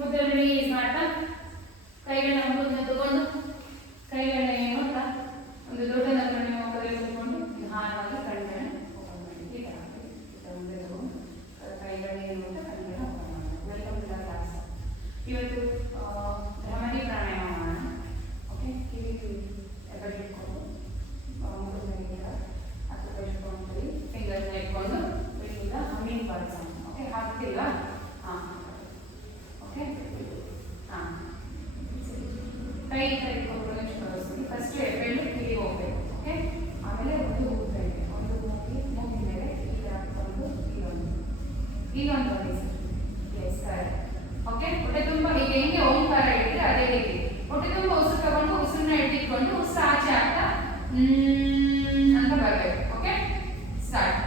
ಮುದ್ದೆ ರಿಲೀಸ್ ಮಾಡ್ತಾ ಕೈಗಳನ್ನ ಮುಂದೆ ತಗೊಂಡು ಕೈಗಳನ್ನ ಏನು ಮಾಡ್ತಾ ಒಂದು ದೊಡ್ಡ ನಗರನ್ನ ಮೊಕ್ಕದಲ್ಲಿ ತಗೊಂಡು ನಿಧಾನವಾಗಿ ಕಣ್ಣನ್ನು ಓಪನ್ ಮಾಡಿ ಈ ಥರ ಮುಂದೆ ತಗೊಂಡು ಕೈಗಳನ್ನ ಏನು ಅಂತ ಕಣ್ಣನ್ನ ಓಪನ್ ಮಾಡಿ. Welcome to the class. ಇವತ್ತು ಭ್ರಮರಿ ಪ್ರಾಣಾಯಾಮ ಮಾಡೋಣ. ಓಕೆ, ಕಿವಿ ಎಬ್ಬಡಿ ಇಟ್ಕೊಂಡು ಮುಖದಿಂದ ಹತ್ತು ಇಟ್ಕೊಂಡು ಫಿಂಗರ್ನ ಇಟ್ಕೊಂಡು ಇಲ್ಲಿಂದ ಹಮ್ಮಿಂಗ್ ಬರ್ಡ್ಸ್. ಓಕೆ, ಹಾಕ್ತಿಲ್ವಾ? ಹಾಂ, ಓಕೆ, ಹಾಂ, ಕೈ ಇಟ್ಕೊಂಡು ನೆಕ್ಸ್ಟ್ ಫಸ್ಟ್ ಎಬ್ಬೆಂಡು ಕಿವಿ ಹೋಗ್ಬೇಕು. ಓಕೆ, ಆಮೇಲೆ ಒಂದು ಮೂಗೈತೆ ಒಂದು ಮೂಗಿನ ಮೇಲೆ ಈ ಥರ ಹಾಕ್ಕೊಂಡು ಇಲ್ಲೊಂದು ಎಸ್ ಕರೆಕ್ಟ್. ಓಕೆ, ಹೊಟ್ಟೆ ತುಂಬ ಈಗ ಹೆಂಗೆ ಓಂಕಾರ ಇಟ್ಟಿದ್ರೆ ಅದೇ ರೀತಿ ಹೊಟ್ಟೆ ತುಂಬ ಉಸಿರು ತಗೊಂಡು ಉಸಿರನ್ನ ಇಟ್ಟಿಟ್ಕೊಂಡು ಉಸಿರು ಆಚೆ ಆಗ್ತಾ ಅಂತ ಬರಬೇಕು. Okay, start.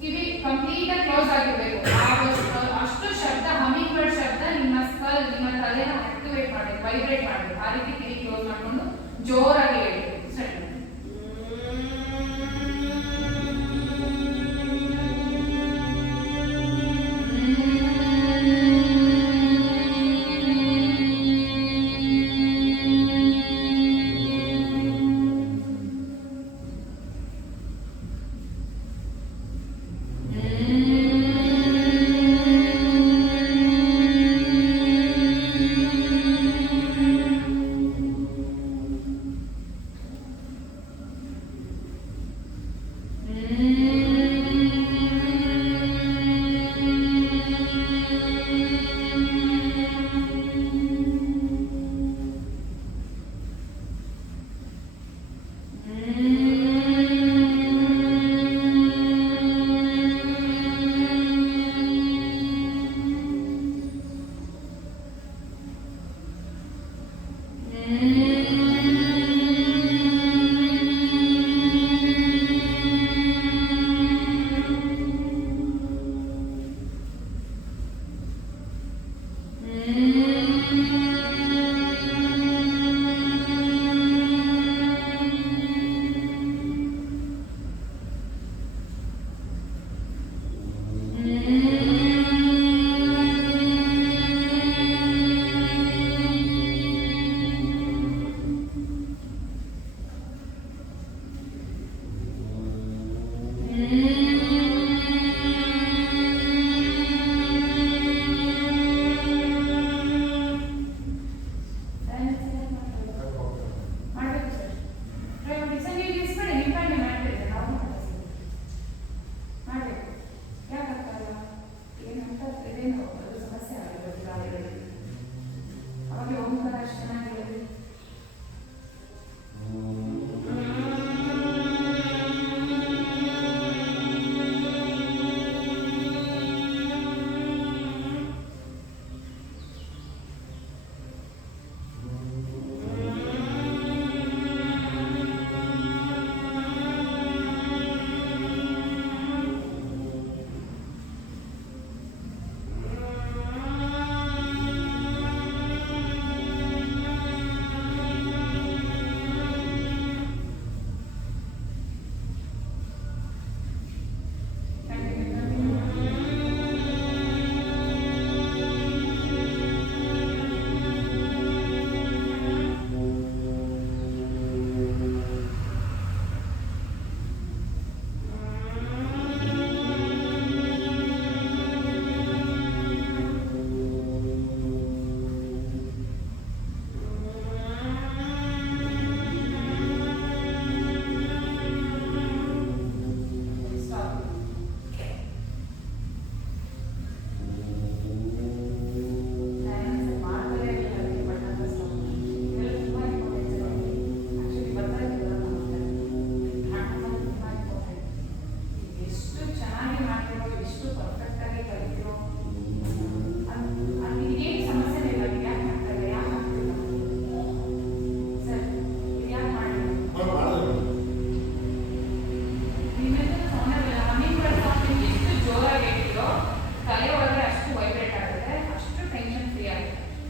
ಕಿವಿ ಕಂಪ್ಲೀಟ್ ಆಗಿ ಕ್ಲೋಸ್ ಆಗಿರ್ಬೇಕು. ಅಷ್ಟು ಶಬ್ದ ಹಮ್ಮಿಂಗ್ ಬರ್ಡ್ ಶಬ್ದ ನಿಮ್ಮ ಸ್ಕಲ್ ನಿಮ್ಮ ತಲೆನ ಆಕ್ಟಿವೇಟ್ ಮಾಡಬೇಕು, ವೈಬ್ರೇಟ್ ಮಾಡಬೇಕು. ಆ ರೀತಿ ಕಿವಿ ಕ್ಲೋಸ್ ಮಾಡಿಕೊಂಡು ಜೋರಾಗಿ ಹೇಳಬೇಕು. ಸ್ಟಾರ್ಟ್.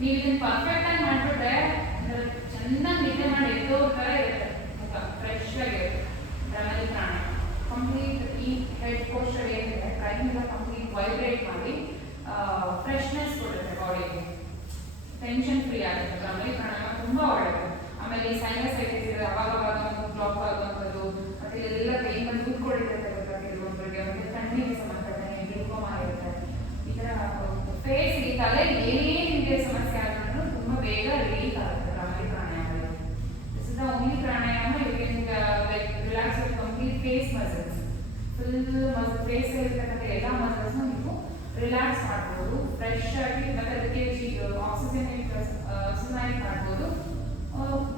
ನೀವು ಇದನ್ನ ಪರ್ಫೆಕ್ಟ್ ಆಗಿ ಮಾಡ್ಬಿಟ್ರೆ ಚೆನ್ನಾಗಿ ನಿದ್ದೆ ಮಾಡಿ ಎದ್ದೋ ಥರ ಇರುತ್ತೆ, ಮುಖ ಫ್ರೆಶ್ ಆಗಿರುತ್ತೆ. ಭ್ರಮರಿ ಪ್ರಾಣಾಯಾಮ ಕಂಪ್ಲೀಟ್ ಈ ಹೆಡ್ ಪೋಸ್ಟರ್ ಏನಿದೆ ಕೈಯಿಂದ ಕಂಪ್ಲೀಟ್ ವೈಬ್ರೇಟ್ ಮಾಡಿ ಫ್ರೆಶ್ನೆಸ್ ಕೊಡುತ್ತೆ ಬಾಡಿಗೆ, ಟೆನ್ಷನ್ ಫ್ರೀ ಆಗುತ್ತೆ. ಭ್ರಮರಿ ಪ್ರಾಣಾಯಾಮ ತುಂಬಾ ಒಳ್ಳೆಯದು. ಆಮೇಲೆ ಈ ಸೈನಸೈಟಿಸ್ ಇದೆ ಅವಾಗ ಒಂದು ಬ್ಲಾಕ್ ಆಗುವಂಥದ್ದು, ಮತ್ತೆ ಎಲ್ಲ ಕೈ ಬಂದು ಕೂತ್ಕೊಂಡಿರುತ್ತೆ ಕೆಲವೊಬ್ಬರಿಗೆ, ಮತ್ತೆ ಕಣ್ಣಿಗೆ ಸಂಬಂಧಪಟ್ಟ ಗ್ಲೂಕೋಮಾ ಇರುತ್ತೆ. ಈ ಥರ ಫೇಸ್ ಈ ತಲೆ ಏನೇನಿದೆ ಸಮಸ್ಯೆ ಆದ್ರೂ ತುಂಬಾ ಬೇಗ ರಿಲೀಫ್ ಆಗುತ್ತೆ Bhramari pranayama. This is the only pranayama you can like relax your complete face muscles. Full muscle face ಇರ್ತಕ್ಕಂಥ ಎಲ್ಲ ಮಸಲ್ಸ್ ನೀವು ರಿಲ್ಯಾಕ್ಸ್ ಮಾಡ್ಬೋದು, ಫ್ರೆಶ್ ಆಗಿ. ಮತ್ತೆ ಅದಕ್ಕೆ ಆಕ್ಸಿಜನ್ ಮಾಡ್ಬೋದು,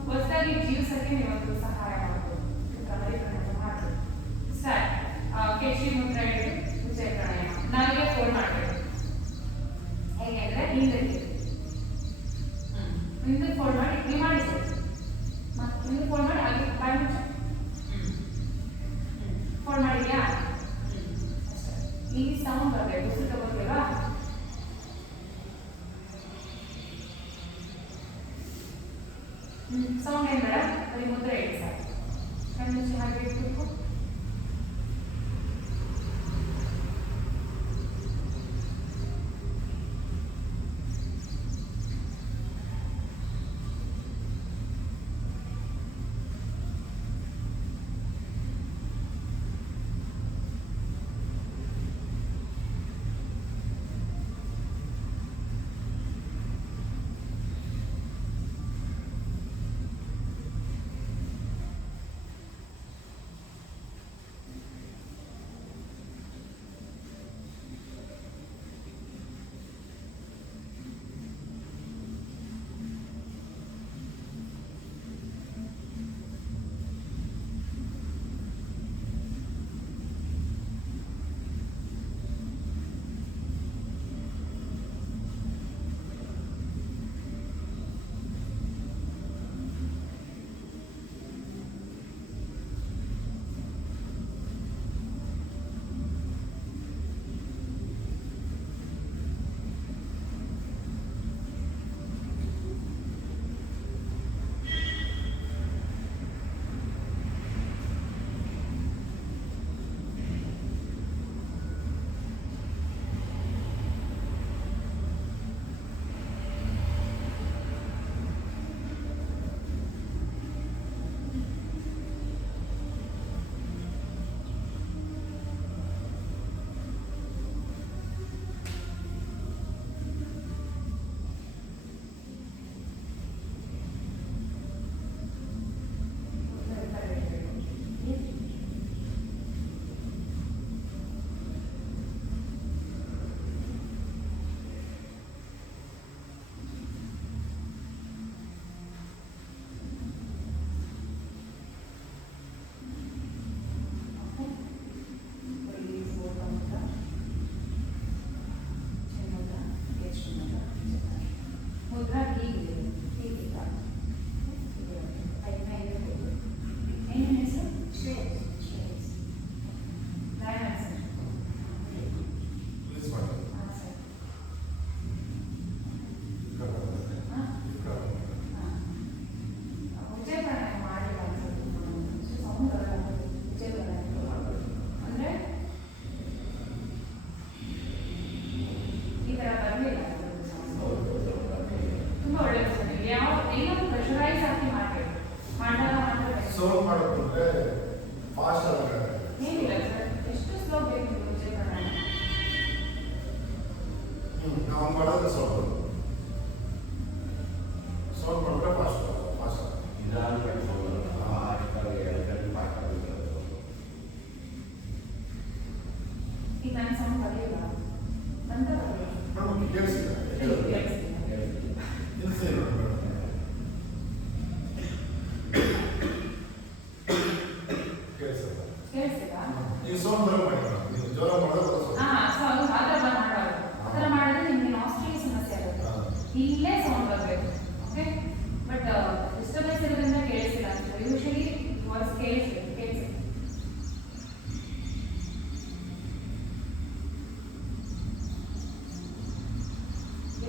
ಹೊಸದಾಗಿ ಜೀವಿಸಕ್ಕೆ ನೀವೊಂದು ಸಹಾಯ ಮಾಡ್ಬೋದು. ಭ್ರಮರಿ ಪ್ರಾಣಾಯಾಮ ಮಾಡ್ಬೋದು. ಸ್ಟಾರ್ಟ್. ಕೇಶಿ ಮುದ್ರ ಹಿಡಿದು ಉಜ್ಜಯ ಪ್ರಾಣಾಯಾಮ. ನಾಲ್ಗೆ ಫೋಲ್ಡ್ ಮಾಡಬೇಕು. ಹೇಗೆ ಅಂದ್ರೆ ಹಿಂದಕ್ಕೆ ಹಿಂದಕ್ಕೆ ಫೋಲ್ಡ್ ಮಾಡಿ ನೀವು ಮಾಡಿ ಸರ್. ಮತ್ತೆ ಹಿಂದಕ್ಕೆ ಫೋಲ್ಡ್ ಮಾಡಿ ಹಾಗೆ ಬಾಯಿ ಮುಚ್ಚ ಫೋಲ್ಡ್ ಮಾಡಿದ್ಯಾ? ಈ ಸೌಂಡ್ ಬರಬೇಕು. ಉಸಿರು ತಗೋತೀರಾ? ಸೌಂಡ್ ಏನ್ ಬೇಡ, ಬರೀ ಮುದ್ರೆ ಹೇಳಿ ಸರ್. ಕಣ್ಣು ಮುಚ್ಚಿ ಹಾಗೆ ಇಟ್ಬೇಕು.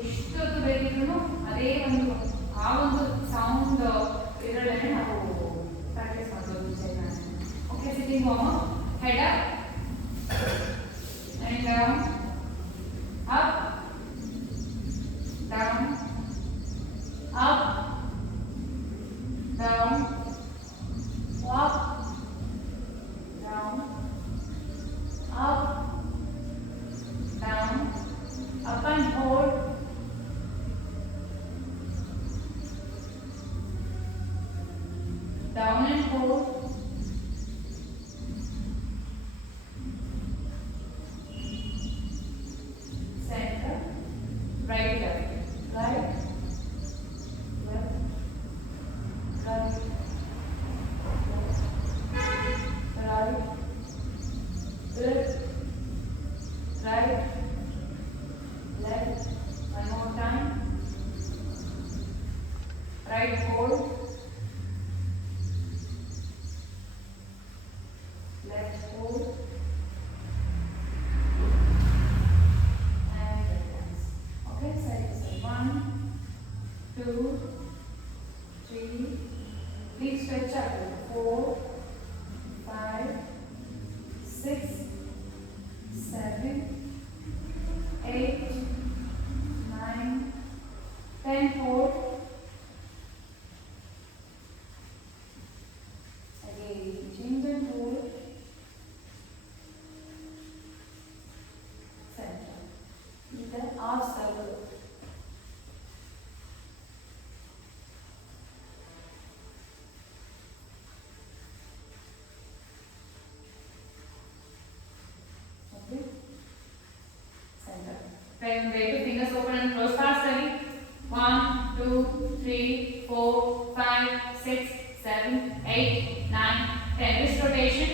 ಎಷ್ಟೊತ್ತು ಬೇಕಿದ್ರು right, left, right, right, left, right, left. One more time. Right, hold, left, hold, and reverse. Okay, side to side. 1, 2, 3. Please stretch out. 4, 5, 6, 7, 8, 9, 10. Hold. Again, change and hold. Center. Either half circle. Okay. Center. Then wait to fingers open and close fast. 1, 2, 3, 4, 5, 6, 7, 8, 9, 10. Wrist rotation.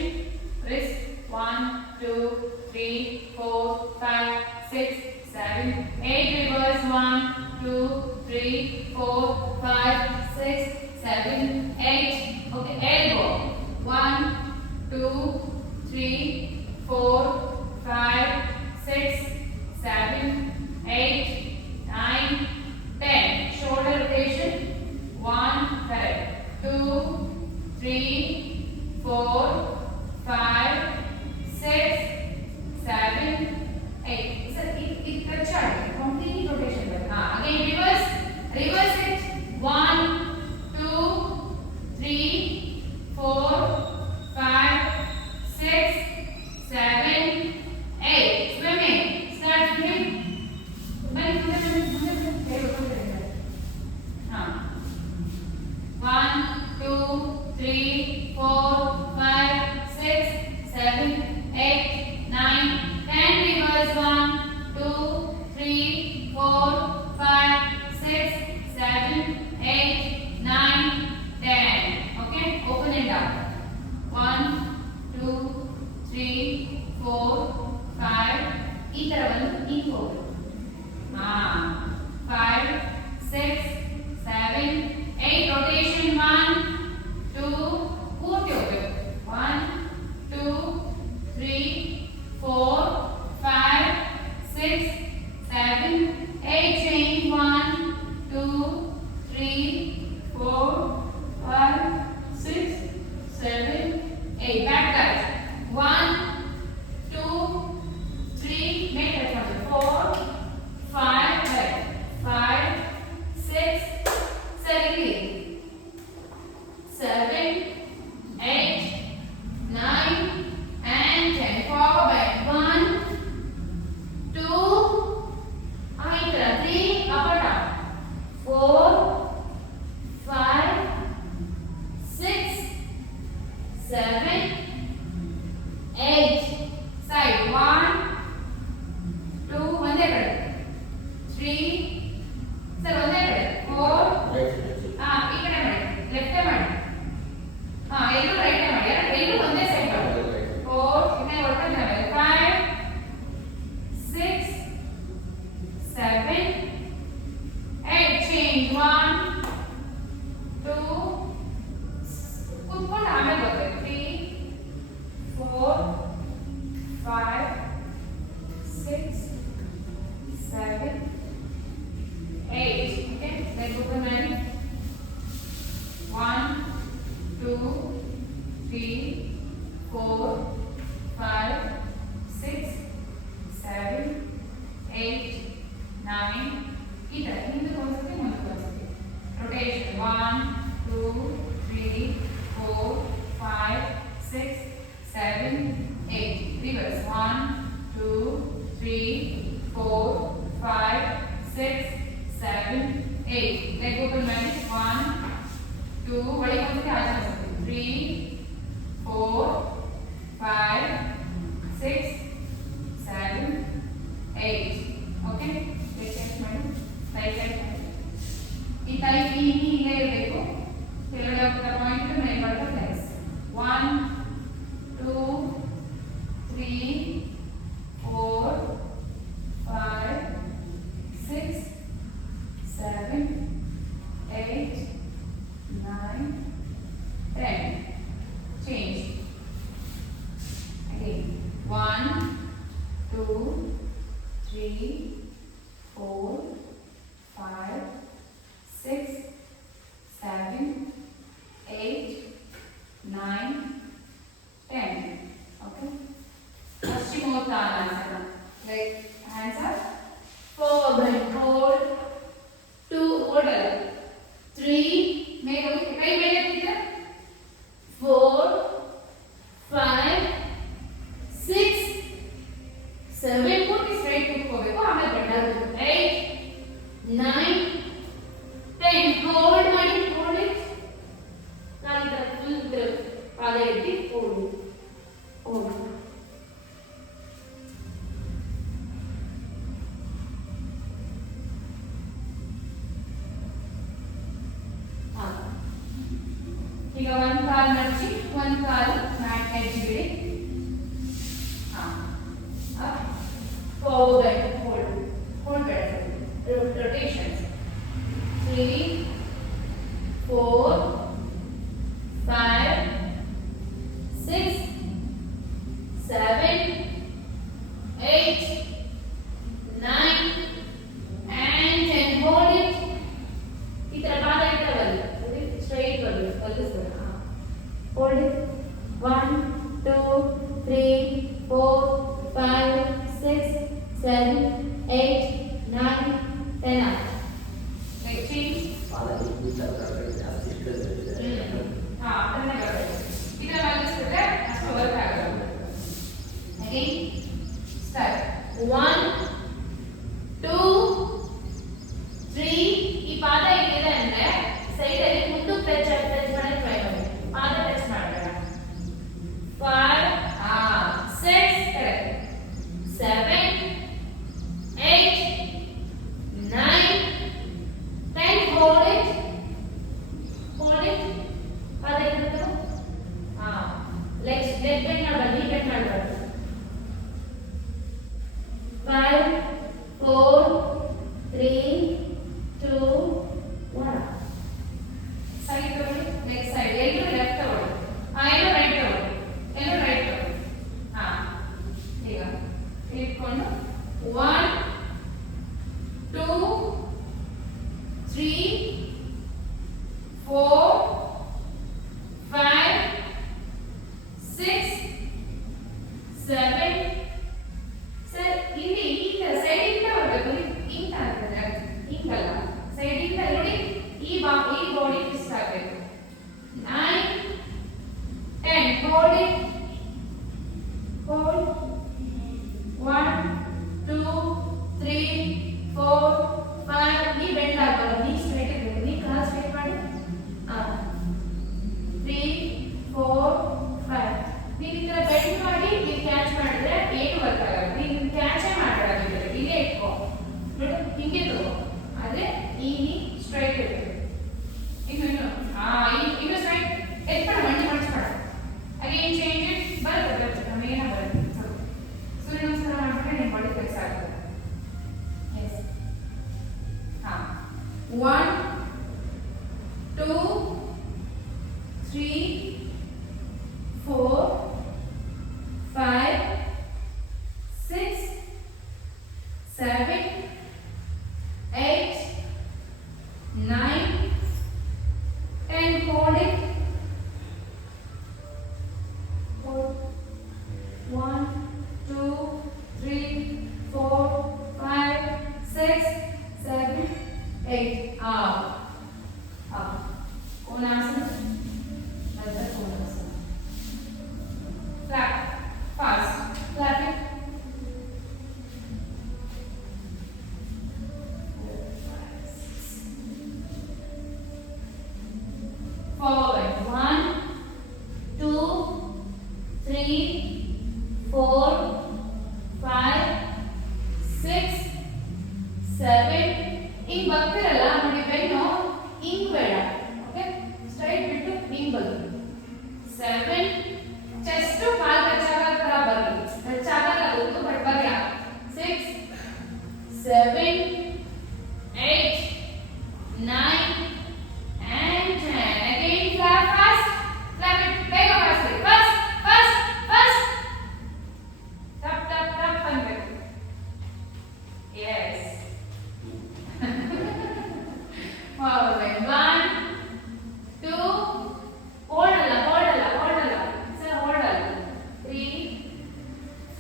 Wrist. 1, 2, 3, 4, 5, 6, 7, 8. Reverse. 1, 2, 3, 4, 5, 6, 7, 8. Okay. Elbow. 1, 2, 3, 4, 5, 6, 7, 8, 9, 10. Shoulder rotation. 1, correct. 2, 3, 4, 5, 6, 7, 8. Sir, it stretch complete rotation. Again reverse. Reverse it. 1, 2, 3, 4, 5, 6, 7, 8. Swimming. Start swimming. One, two, three, four, 5, 6, 7, 8, 9, 10. Reverse. 1, 2, 3, 4, 5, 6, 7, 8, 9, 10. Okay. Open it up. 1, 2, 3, 4, 5. ಈ ತರ ಒಂದು ಹಿಂಗ್ ಹೋಗು. 5, 6, 7, 8. Rotation. 1, 2. ಪೂರ್ತಿ ಹೋಗ್ಬೇಕು. 1, 2, 3, 4, 5, 6, 7, 8. Change. 1, 2, 3, 4, 5, 6, 7, 8. Back touch. 1, 2, 3. Make that one. 4, 5, right. 5, 6, 7, 7, 8, 9, and 10. Forward back. 1, 2, 3, up or down. 4, 5, 6, 7, 8. Side. 1, 2, ಒಂದೇ ಕಡೆ. 3, sir ಒಂದೇ ಕಡೆ. 4, ಈ ಕಡೆ ಮಾಡಿ. ಲೆಫ್ಟ್ ಮಾಡಿ. ಎಲ್ಲೂ ರೈಟ್ ಮಾಡಿ. ಎಲ್ಲೂ ಒಂದೇ ಸೈಡ್ ಮಾಡಿ. 4, ಇನ್ನೇ ಒಟ್ಟು 5, 6, 7, 8. Change. 1, 2. ಕೂತ್ಕೊಂಡು ಆಮೇಲೆ ಬರ್ಬೇಕು. 3, 4, 5, 6, 7, 8. Okay. Then open mind. 1, 2, 3, 4, 5, 6, 7, 8, 9. ಈ ತರ ಹಿಂದಕ್ಕೆ ಒಂದ್ಸತಿ ಮುಂದಕ್ಕೆ ಒಂದ್ಸತಿ. Rotation. 1, 2, 3, 4, 5, 6, 7, 8. Reverse. 1, 2, 3, 4, 5, 6, 7, 8. Leg open mind. 1, 2. ಒಳಗೆ ಒಂದ್ಸತಿ ಆಚೆ ಒಂದ್ಸತಿ. 3, 4, 5, 6, 7, 8. Okay. Check ಮಾಡಿ. Right side. 9 10 ಹೋಲ್ಡ್ ಮಾಡಿ ಹೋಲ್ಡ್ ಇಟ್ ನಾನು ಫುಲ್ ಪಾದ ಎತ್ತಿ ಹೋಲ್ಡ್ ಹೋಲ್ಡ್ ಈಗ ಒಂದು ಕಾಲು ಮಡಚಿ ಒಂದು ಕಾಲು ಮ್ಯಾಟ್ ಎಡ್ಜ್ ಬಿಡಿ forward hold better rotations 3 4 5 6 7 8 9 and 10 hold it इतना पादा इतना बल straight बल hold it 1 2 3 4 5 6 7 8 9 10 up next change हाँ करना करो इतना बैलेंस करते हैं इसको वर्क आएगा again start 1 2 3 ಈ ಪಾದ ಏನಿದೆ ಅಂದ್ರೆ ಸೈಡ್ ಅಲ್ಲಿ ಮುಂದೆ ಟಚ್ ಮಾಡಿ ಟ್ರೈ ಮಾಡಿ ಪಾದ ಟಚ್ ಮಾಡಬೇಡ 5 6 correct 7 8 9 10 hold it ಪಾದ ಇರುತ್ತೆ ಲೆಗ್ ಬೆಂಡ್ ಮಾಡಬಾರ್ದು ನೀ ಬೆಂಡ್ ಮಾಡಬಾರ್ದು 5 4 3 2 1 ಸೈಡ್ ತಗೊಳ್ಳಿ ನೆಕ್ಸ್ಟ್ ಸೈಡ್ ಎಲ್ಲರೂ ಲೆಫ್ಟ್ ತಗೊಳ್ಳಿ ಎಲ್ಲರೂ ರೈಟ್ ತಗೊಳ್ಳಿ ಎಲ್ಲರೂ ರೈಟ್ ತಗೊಳ್ಳಿ ಈಗ ಇಟ್ಕೊಂಡು 1 2 3 4 5 6 7 ಸರ್ ಇಲ್ಲಿ ಈ ಸೈಡ್ ಇಂದ ಬರಬೇಕು ಇಂತ ಆಗ್ತದೆ ಇಂಕಲ್ಲ ಸೈಡ್ ಇಂದ ನೋಡಿ ಈ ಬಾಡಿ ಟ್ವಿಸ್ಟ್ ಆಗಬೇಕು 9 10 hold it hold 1 2 3 4 5 ನೀ ಬೆಂಡ್ ಆಗಬಾರ್ದು ನೀ ಸ್ಟ್ರೈಟ್ ಇರಬೇಕು ನೀ ಕಾಲು ಸ್ಟ್ರೈಟ್ ಮಾಡಿ 3 4 5 ನೀವು ಈ ತರ ಬೆಂಡ್ ಮಾಡಿ ನೀವು ಕ್ಯಾಚ್ ಮಾಡಿದ್ರೆ ಏನು ವರ್ಕ್ ಆಗಲ್ಲ ನೀವು ಕ್ಯಾಚೇ ಮಾಡಬೇಕಾಗಿಲ್ಲ ಇಲ್ಲೇ ಇಟ್ಕೋ ನೋಡಿ ಹಿಂಗೆ ತಗೋ ಆದ್ರೆ ಈ ಸ್ಟ್ರೈಟ್ ಇರಬೇಕು ಇನ್ನು ಇನ್ನು ಸ್ಟ್ರೈಟ್ ಎತ್ಕೊಂಡು ಮಂಡಿ ಮಾಡಿಸ್ಬೇಡ ಅಗೇನ್ ಚೇಂಜ್ ಇಟ್ ಬರುತ್ತೆ ನಮಗೇನ ಬರುತ್ತೆ ಸೂರ್ಯ ನಮಸ್ಕಾರ ಮಾಡ್ಬಿಟ್ರೆ ನಿಮ್ಮ ಬಾಡಿ ಫ್ಲೆಕ್ಸ್ ಆಗ್ತದೆ S 1 2 3 4 5 6 7 8 9 10 hold it hold 1 2 3 4 5 6 7 8 up konasana another konasana clap fast clap it forward 1 2 3 4 5 6 7 ಹಿಂಗ್ ಬರ್ತಿರಲ್ಲ ನೋಡಿ ಬೆನ್ನು ಹಿಂಗ್ ಬೇಡ ಓಕೆ ಸ್ಟ್ರೈಟ್ ಬಿಟ್ಟು ಹಿಂಗ್ ಬನ್ನಿ 7 ಚೆಸ್ಟ್ ಕಾಲ್ ಟಚ್ ಆಗೋ ತರ ಬರಲಿ ಟಚ್ ಆಗಲ್ಲ ಗೊತ್ತು ಬಟ್ ಬರಲ್ಲ 6 7 8 9 and 10 again clap fast clap it ಬೇಗ fast fast tap tap tap ಅನ್ಬೇಕು yes wow then 1 2 hold ಅಲ್ಲ sir hold ಅಲ್ಲ 3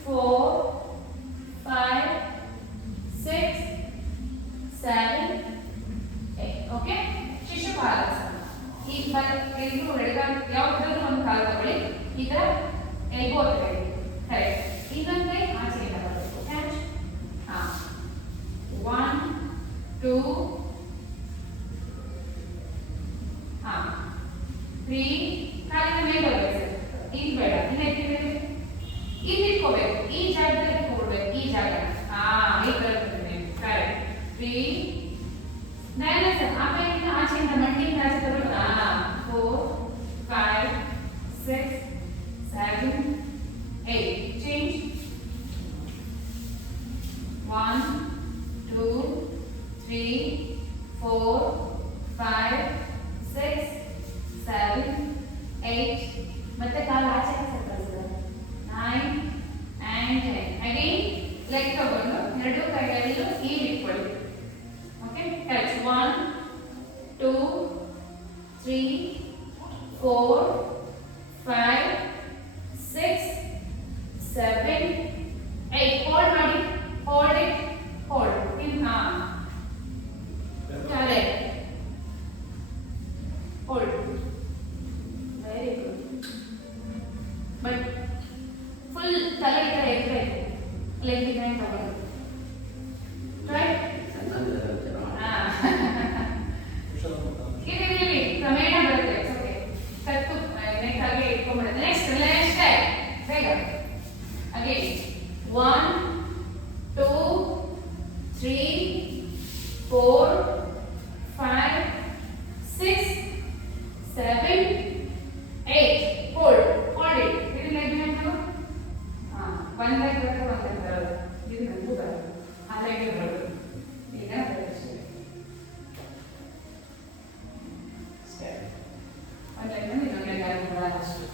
4 5 6 7 8 ಓಕೆ ಶಿಶುಪಾಲಾಸನ ಈ ಇದು ಎಡಗಾಲ ಯಾವುದಾದ್ರೂ ಒಂದು ಕಾಲು ತಗೊಳ್ಳಿ ಈ ತರ ಎಲ್ಬೋ ತೆಗೆದು ಕರೆಕ್ಟ್ ಇನ್ನೊಂದು ಕೈ ಆಚೆಯಿಂದ ಬರಬೇಕು ಕ್ಯಾಚ್ 1 2 3 ಕಾಲಿನ ಮೇಲೆ ಬರಬೇಕು ಇಲ್ಲಿ ಬೇಡ ಇಲ್ಲಿ ಎತ್ತಿದ್ರೆ ಇಲ್ಲಿ ಇಟ್ಕೋಬೇಕು ಈ ಜಾಗದಲ್ಲಿ ಇಟ್ಕೊಳ್ಬೇಕು ಈ ಜಾಗ ಈ ಬರ್ತದೆ ಕರೆಕ್ಟ್ 3 ಡೈರೆಕ್ಟ್ ಆಮೇಲೆ ಆಚೆಯಿಂದ ಮಂಡಿಯಿಂದ ಆಚೆ ತಗೊಳ್ಳಿ 4 5 6 7 8 change 1 2 3 4 5 6 7 8 ಮತ್ತೆ ಕಾಲು ಆಚೆ ಕಳಿಸಿದ್ರೆ 9 and 10 again leg ತಗೊಂಡು ಎರಡು ಕೈಗಳಲ್ಲೂ ಹೀಲ್ ಇಟ್ಕೊಳ್ಳಿ ಓಕೆ ಟಚ್ 1 2 3 4 5 6 7 8 hold ಮಾಡಿ hold it hold in correct hold very good but full ತಲೆ ಈ ತರ ಇರಬೇಕು leg behind ತಗೊಳ್ಳಿ right ಇಲ್ಲಿ ಕ್ರಮೇಣ ಬರುತ್ತೆ ಓಕೆ ಕತ್ತು ನೆಕ್ ಹಾಗೆ ಇಟ್ಕೊಂಡ್ಬಿಡುತ್ತೆ ನೆಕ್ಸ್ಟ್ ಸ್ಟೆಪ್ ಬೇಗ again 1 2 3 4 5 6 7 8 hold it ಇದು leg behind ತಗೋ one leg ಬರುತ್ತೆ one leg ಬರೋದು ಇದು ನಂಗೂ ಬರೋದು ಆ leg ಬರೋದು ಈಗ ಬರುತ್ತೆ ಸ್ಟೆಪ್ one leg ಬಂದು ಇನ್ನೊಂದು leg ಆಗಿ ಬರೋದು ಅಷ್ಟೇ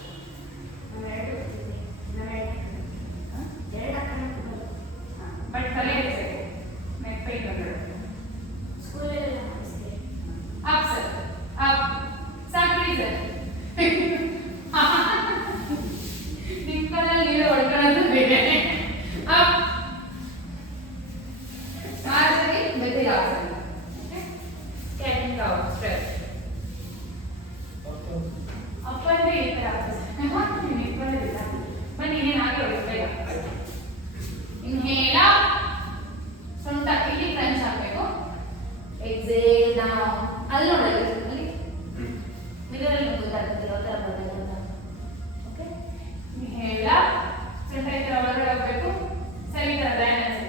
ಬಟ್ ತಲೆ ಇರಬೇಕು ನೆಕ್ ಪೈನ್ ಬಂದಿರುತ್ತೆ ಸ್ಕೂಲಲ್ಲಿ up sir up sir please ನಿಮ್ಮ ಕಲಲ್ಲಿ ನೀವೇ ಹೊಡ್ಕೊಳ್ಳೋದು ಬೇರೆ ಅಪ್ ಆಸರಿ ಮೆತ್ತಿಗೆ ಆಸನ ಸ್ಟ್ಯಾಂಡಿಂಗ್ ಔಟ್ ಸ್ಟ್ರೆಚ್ ಅಪ್ ಅಂದ್ರೆ ಈ ಥರ ಆಗ್ತದೆ ನಿಂತ್ಕೊಳ್ಳೋದಿಲ್ಲ ಬನ್ನಿ ಇನ್ನೇನು ಹಾಗೆ ಹೊಡ್ಬೇಕ inhale up ಸೊಂಟ ಇಲ್ಲಿ ಕ್ರಂಚ್ ಹಾಕಬೇಕು exhale down ಅಲ್ಲಿ ನೋಡಿ ಅಲ್ಲಿ ಮಿರರ್ ಅಲ್ಲಿ ಗೊತ್ತಾಗುತ್ತೆ ಯಾವ ತರ ಬರುತ್ತೆ ಅಂತ ಓಕೆ inhale up ಸೊಂಟ ಈ ತರ ಒಳಗಡೆ ಹೋಗಬೇಕು ಸರಿ ತರ balance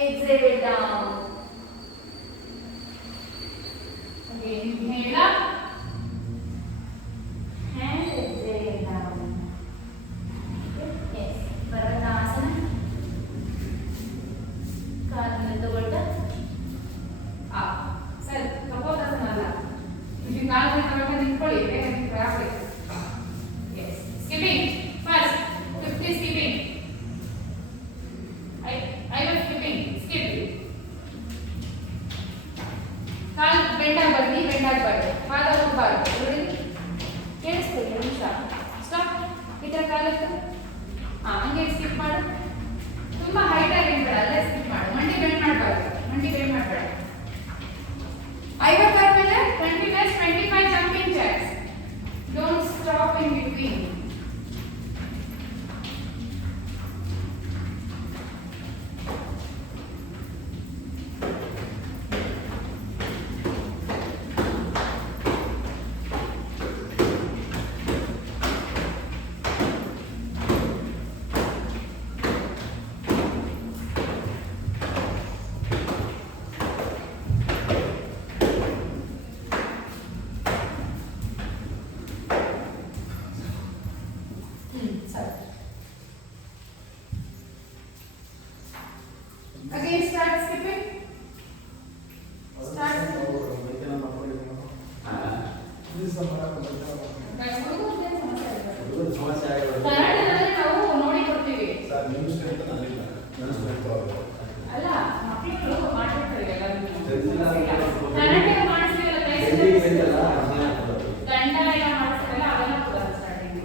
exhale down again inhale up and exhale down ಪರ್ವತಾಸನ ಕಾಲನ್ನು ತಗೊಳ್ತಾ ಸರಿ ಕಪೋತಾಸನ ಅಲ್ಲ ಇಲ್ಲಿ ಕಾಲನ್ನು ತಗೊಳ್ತಾ ನಿಂತ್ಕೊಳ್ಳಿ ಬೇಗ ನಿಂತ್ಕೊಳ್ಳಿ yes skipping first 50 skipping I was skipping skip ಕಾಲು ಬೆಂಡ್ ಆಗಬಾರ್ದು ಬೆಂಡ್ ಆಗಬಾರ್ದು ಪಾದ ಹೋಗಬಾರ್ದು ನೋಡಿ ಕೇಳಿಸ್ಕೊಳ್ಳಿ ನಿಮಿಷ ಸ್ಟಾಪ್ ಈ ಥರ ಕಾಲತ್ತು ಹಂಗೆ ಸ್ಕಿಪ್ ಮಾಡು ತುಂಬಾ ಹೈಟ್ ಆಗಿ ಬೇಡ ಅಲ್ಲೇ ಸ್ಕಿಪ್ ಮಾಡು ಮಂಡಿ ಬೆಂಡ್ ಮಾಡಬಾರ್ದು ಮಂಡಿ ಬೆಂಡ್ ಮಾಡಬೇಡ 50 ಆದ್ಮೇಲೆ 20 plus 25 jumping jacks don't stop in between again start skipping start ನಾವು ನೋಡಿ ಕೊಡ್ತೀವಿ ಅಲ್ಲ ಮಕ್ಕಳು ಮಾಡ್ತಿರ್ತಾರೆ ಎಲ್ಲರೂ ಕರಾಟೆ ಮಾಡಿಸ್ತೀವಲ್ಲ ದಂಡ ಎಲ್ಲ ಮಾಡಿಸ್ತಾರಲ್ಲ ಅವೆಲ್ಲ ಕೂಡ ಸ್ಟಾರ್ಟಿಂಗ್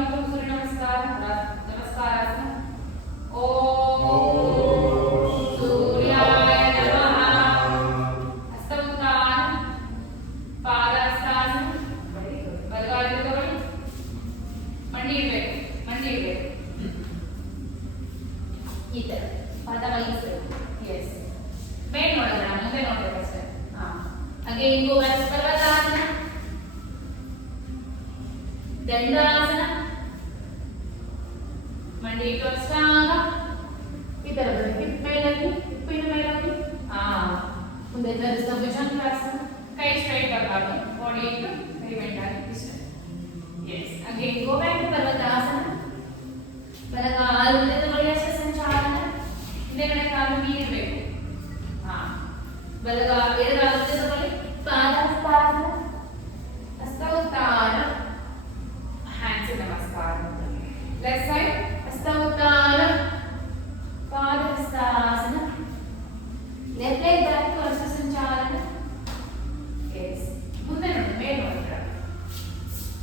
ಮತ್ತು ಸೂರ್ಯ ನಮಸ್ಕಾರ. ನಮಸ್ಕಾರಾಸನ. ಓಂ ಸೂರ್ಯಾಯ ನಮಃ. ಹಸ್ತ ಉತ್ಥಾನ, ಪಾದಹಸ್ತಾಸನ. ಬಲಗಾಲಿಂದ ತಗೊಳ್ಳಿ. ಮಂಡಿ ಇಡಬೇಕು, ಮಂಡಿ ಇಡಬೇಕು. ಈ ತರ ಪಾದ ಮಲಗಿಸಬೇಕು. ಎಸ್, ಬೇಡ ನೋಡೋಣ, ಮುಂದೆ ನೋಡ್ಬೇಕು ಅಷ್ಟೇ. Again go back. Parvatasana, Dandasana, ಮಂಡಿ ಇಟ್ಟು ಅಷ್ಟಾಂಗ. ಈ ತರ ಬರುತ್ತೆ. ಹಿಪ್ಪಿನ ಮೇಲಾಗಿ ಮುಂದೆ ಧರಿಸಿದ ಭುಜಂಗಾಸನ. ಕೈ ಸ್ಟ್ರೈಟ್ ಆಗಬಾರ್ದು, ಬಾಡಿ ಇಟ್ಟು ಕೈ ಬೆಂಡ್ ಆಗಿ ಇಷ್ಟ. Yes, again go back to Parvatasana. ಬಲಗಾಲು ಮುಂದೆ ತಗೊಳ್ಳಿ, ಅಷ್ಟ ಸಂಚಾಲನ. ಹಿಂದೆಗಡೆ ಕಾಲು ಮೀರಬೇಕು. ಬಲಗಾಲು ಎಡಗಾಲು ಮುಂದೆ ತಗೊಳ್ಳಿ. ಪಾದಹಸ್ತಾಸನ. ಹಸ್ತ ಉತ್ಥಾನ, ಹ್ಯಾಂಡ್ಸ್ ನಮಸ್ಕಾರ. ಲೆಫ್ಟ್ ಸೈಡ್ ಹಸ್ತ ಉತ್ಥಾನ, Padahastasana. Left leg back to ಹಸ್ತ ಸಂಚಾಲನ. ಎಸ್, ಮುಂದೆ ನೋಡಿ, ಮೇಲೆ ನೋಡ್ತಾರೆ.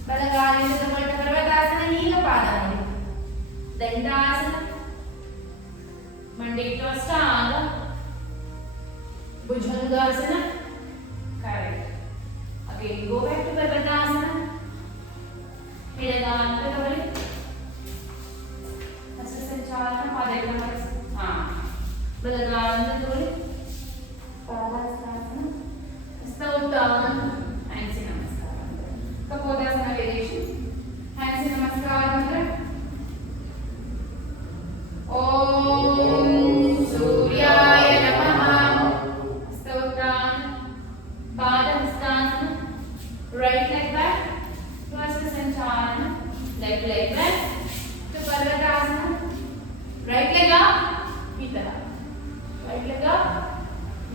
ಬಲಗಾಲಿಂದ ತಗೊಳ್ಳಿ ಪರ್ವತಾಸನ. ಈಗ ಪಾದ ನೋಡಿ. ದಂಡಾಸನ, ಮಂಡಿ ಇಟ್ಟು Ashtanga. Bhujangasana. Correct. Again go back to Parvatasana. ಎಡಗಾಲು ತಗೊಳ್ಳಿ. ಹಸ್ತ ಸಂಚಾಲನ, ಪಾದಗಳ ಮನಸ್ಸು. ಬಲಗಾಲು ತಗೊಳ್ಳಿ. ಪಾದಹಸ್ತಾಸನ. ಹಸ್ತ ಉತ್ಥಾನ, ಹ್ಯಾಂಡ್ಸ್ ನಮಸ್ಕಾರ. ಕಪೋದಾಸನ ವೇರಿಯೇಷನ್. ಹ್ಯಾಂಡ್ಸ್ ನಮಸ್ಕಾರ ಅಂದ್ರೆ ಓಂ ಸೂರ್ಯಾಯ ನಮಃ. ಹಸ್ತ ಉತ್ಥಾನ, Padahastasana. Right leg back to ಹಸ್ತ ಸಂಚಾಲನ. Left leg back to Parvatasana. Right leg up, ಈ ತರ. Right leg up,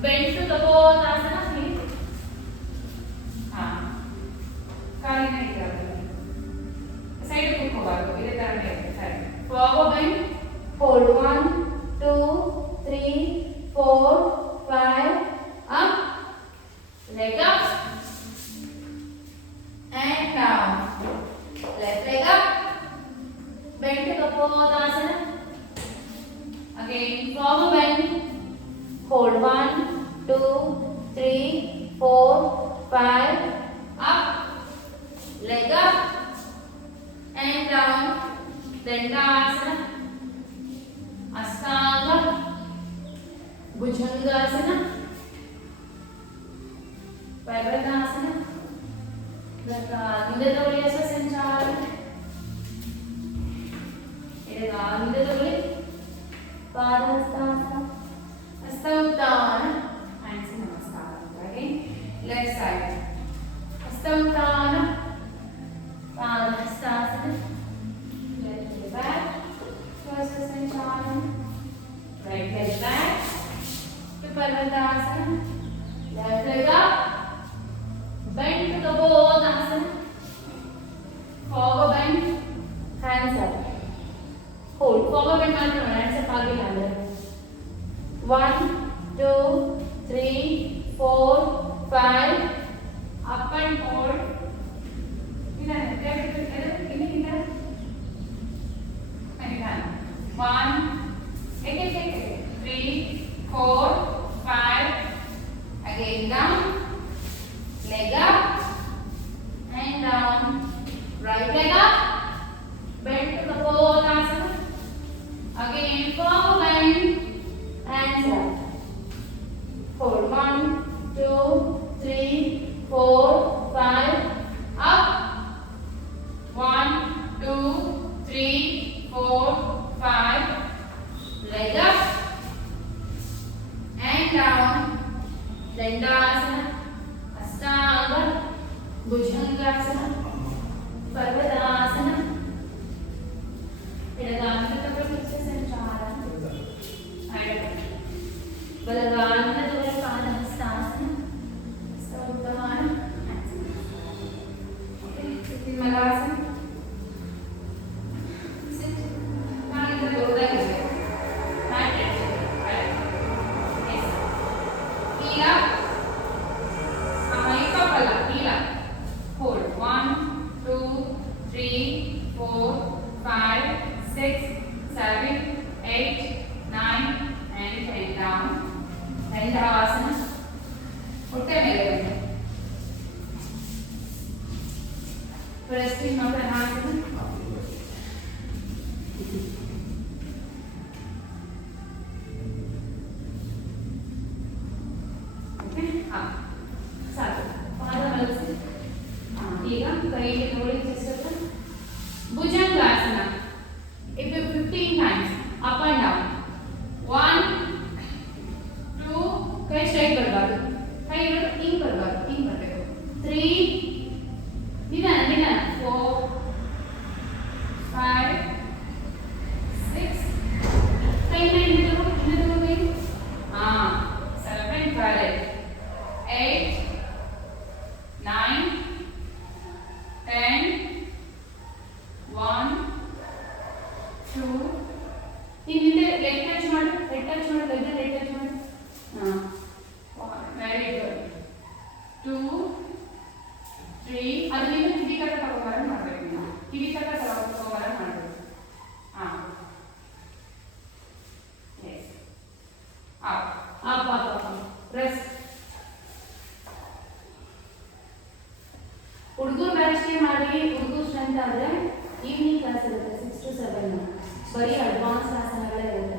bend to Kapotasana. ಕಾಲಿನ ಇಟ್ಟಾಗ ಸೈಡ್ ಕೂತ್ಕೋಬಾರ್ದು, ಇದೇ ತರನೇ ಇರುತ್ತೆ. ಸರಿ, forward bend. Hold 1, 2, 3, 4, 5. Up. Leg up. And down. Left leg up. Bend to Kapodasana. Again, forward bend. Hold 1, 2, 3, 4, 5. Up. Leg up. And down. Dandasana. Ashtanga. Bhujangasana. Parvatasana. ಮುಂದೆ ತಗೊಳ್ಳಿ, ಹಸ್ತ ಸಂಚಾಲನ. ಎಡಗಾಲು ಮುಂದೆ ತಗೊಳ್ಳಿ. ಪಾದಹಸ್ತಾಸನ. ಹಸ್ತ ಉತ್ಥಾನ, ಹ್ಯಾಂಡ್ಸ್ ನಮಸ್ಕಾರ. ಲೆಫ್ಟ್ ಸೈಡ್ ಹಸ್ತ ಉತ್ಥಾನ, Padahastasana. Left back. First Sanchalana. Right leg back to Parvatasana. Left leg up. Bend to Kapodasana. Forward bend. Hands up. Hold. Forward bend not no. Hands up आगे डालो. 1, 2, 3, 4, 5. Up and hold. इधर इधर इधर इधर. 1, 3, 4, 5. Again down. Leg up and down. Right leg up. Bend to the Kapodasana. Again forward bend. Hands up. 6, 7, 8, 9 and 10 down. Dandasana. ಹೊಟ್ಟೆ ಮೇಲೆ ಬನ್ನಿ. ಪ್ರೆಸ್ಟಿಂಗ್ ಮಾತ್ರ ಹಾಕಿ. ಸಾಕು. ಪಾದ ಮಲಗಿಸಿ. ಈಗ ಕೈಗೆ ನೋಡಿ chest bhujangasana. If you 15 times up and down. 1, 2, ಕೈ ಸ್ಟ್ರೈಟ್ ಬರಬಾರ್ದು. ಕೈ ಹಿಂಗ್ ಬರಬಾರ್ದು, ಹಿಂಗ್ ಬರಬೇಕು. 3, ನಿಧಾನ ನಿಧಾನ. 4, 5, 6, ಕೈ ಹಿಂದೆ ತಗೊಂಡು. 7, correct. 8, 9, 10, 1, 2. ಹಿಂದೆ ಲೆಗ್ ಟಚ್ ಮಾಡು, ಲೆಗ್ ಟಚ್ ಮಾಡು, ಲೆಗ್ ಟಚ್ ಮಾಡು. Very good. 2, 3. ಅದು ನೀವು ಕಿವಿ ತನಕ ತಗೊಂಬರ ಮಾಡಬೇಕು. ನೀವು ಕಿವಿ ತನಕ ತಗೊಂಬರ ಮಾಡಬೇಕು. Yes. Up up up up. Rest. ಹುಡುಗರು ಬ್ಯಾಚ್ಗೆ ಮಾಡಿ. ಹುಡುಗರು ಸ್ಟ್ರೆಂತ್ ಆದರೆ ಈವ್ನಿಂಗ್ ಕ್ಲಾಸ್ ಇರುತ್ತೆ 6 to 7. ಬರೀ ಅಡ್ವಾನ್ಸ್ ಆಸನಗಳೇ ಇರುತ್ತೆ.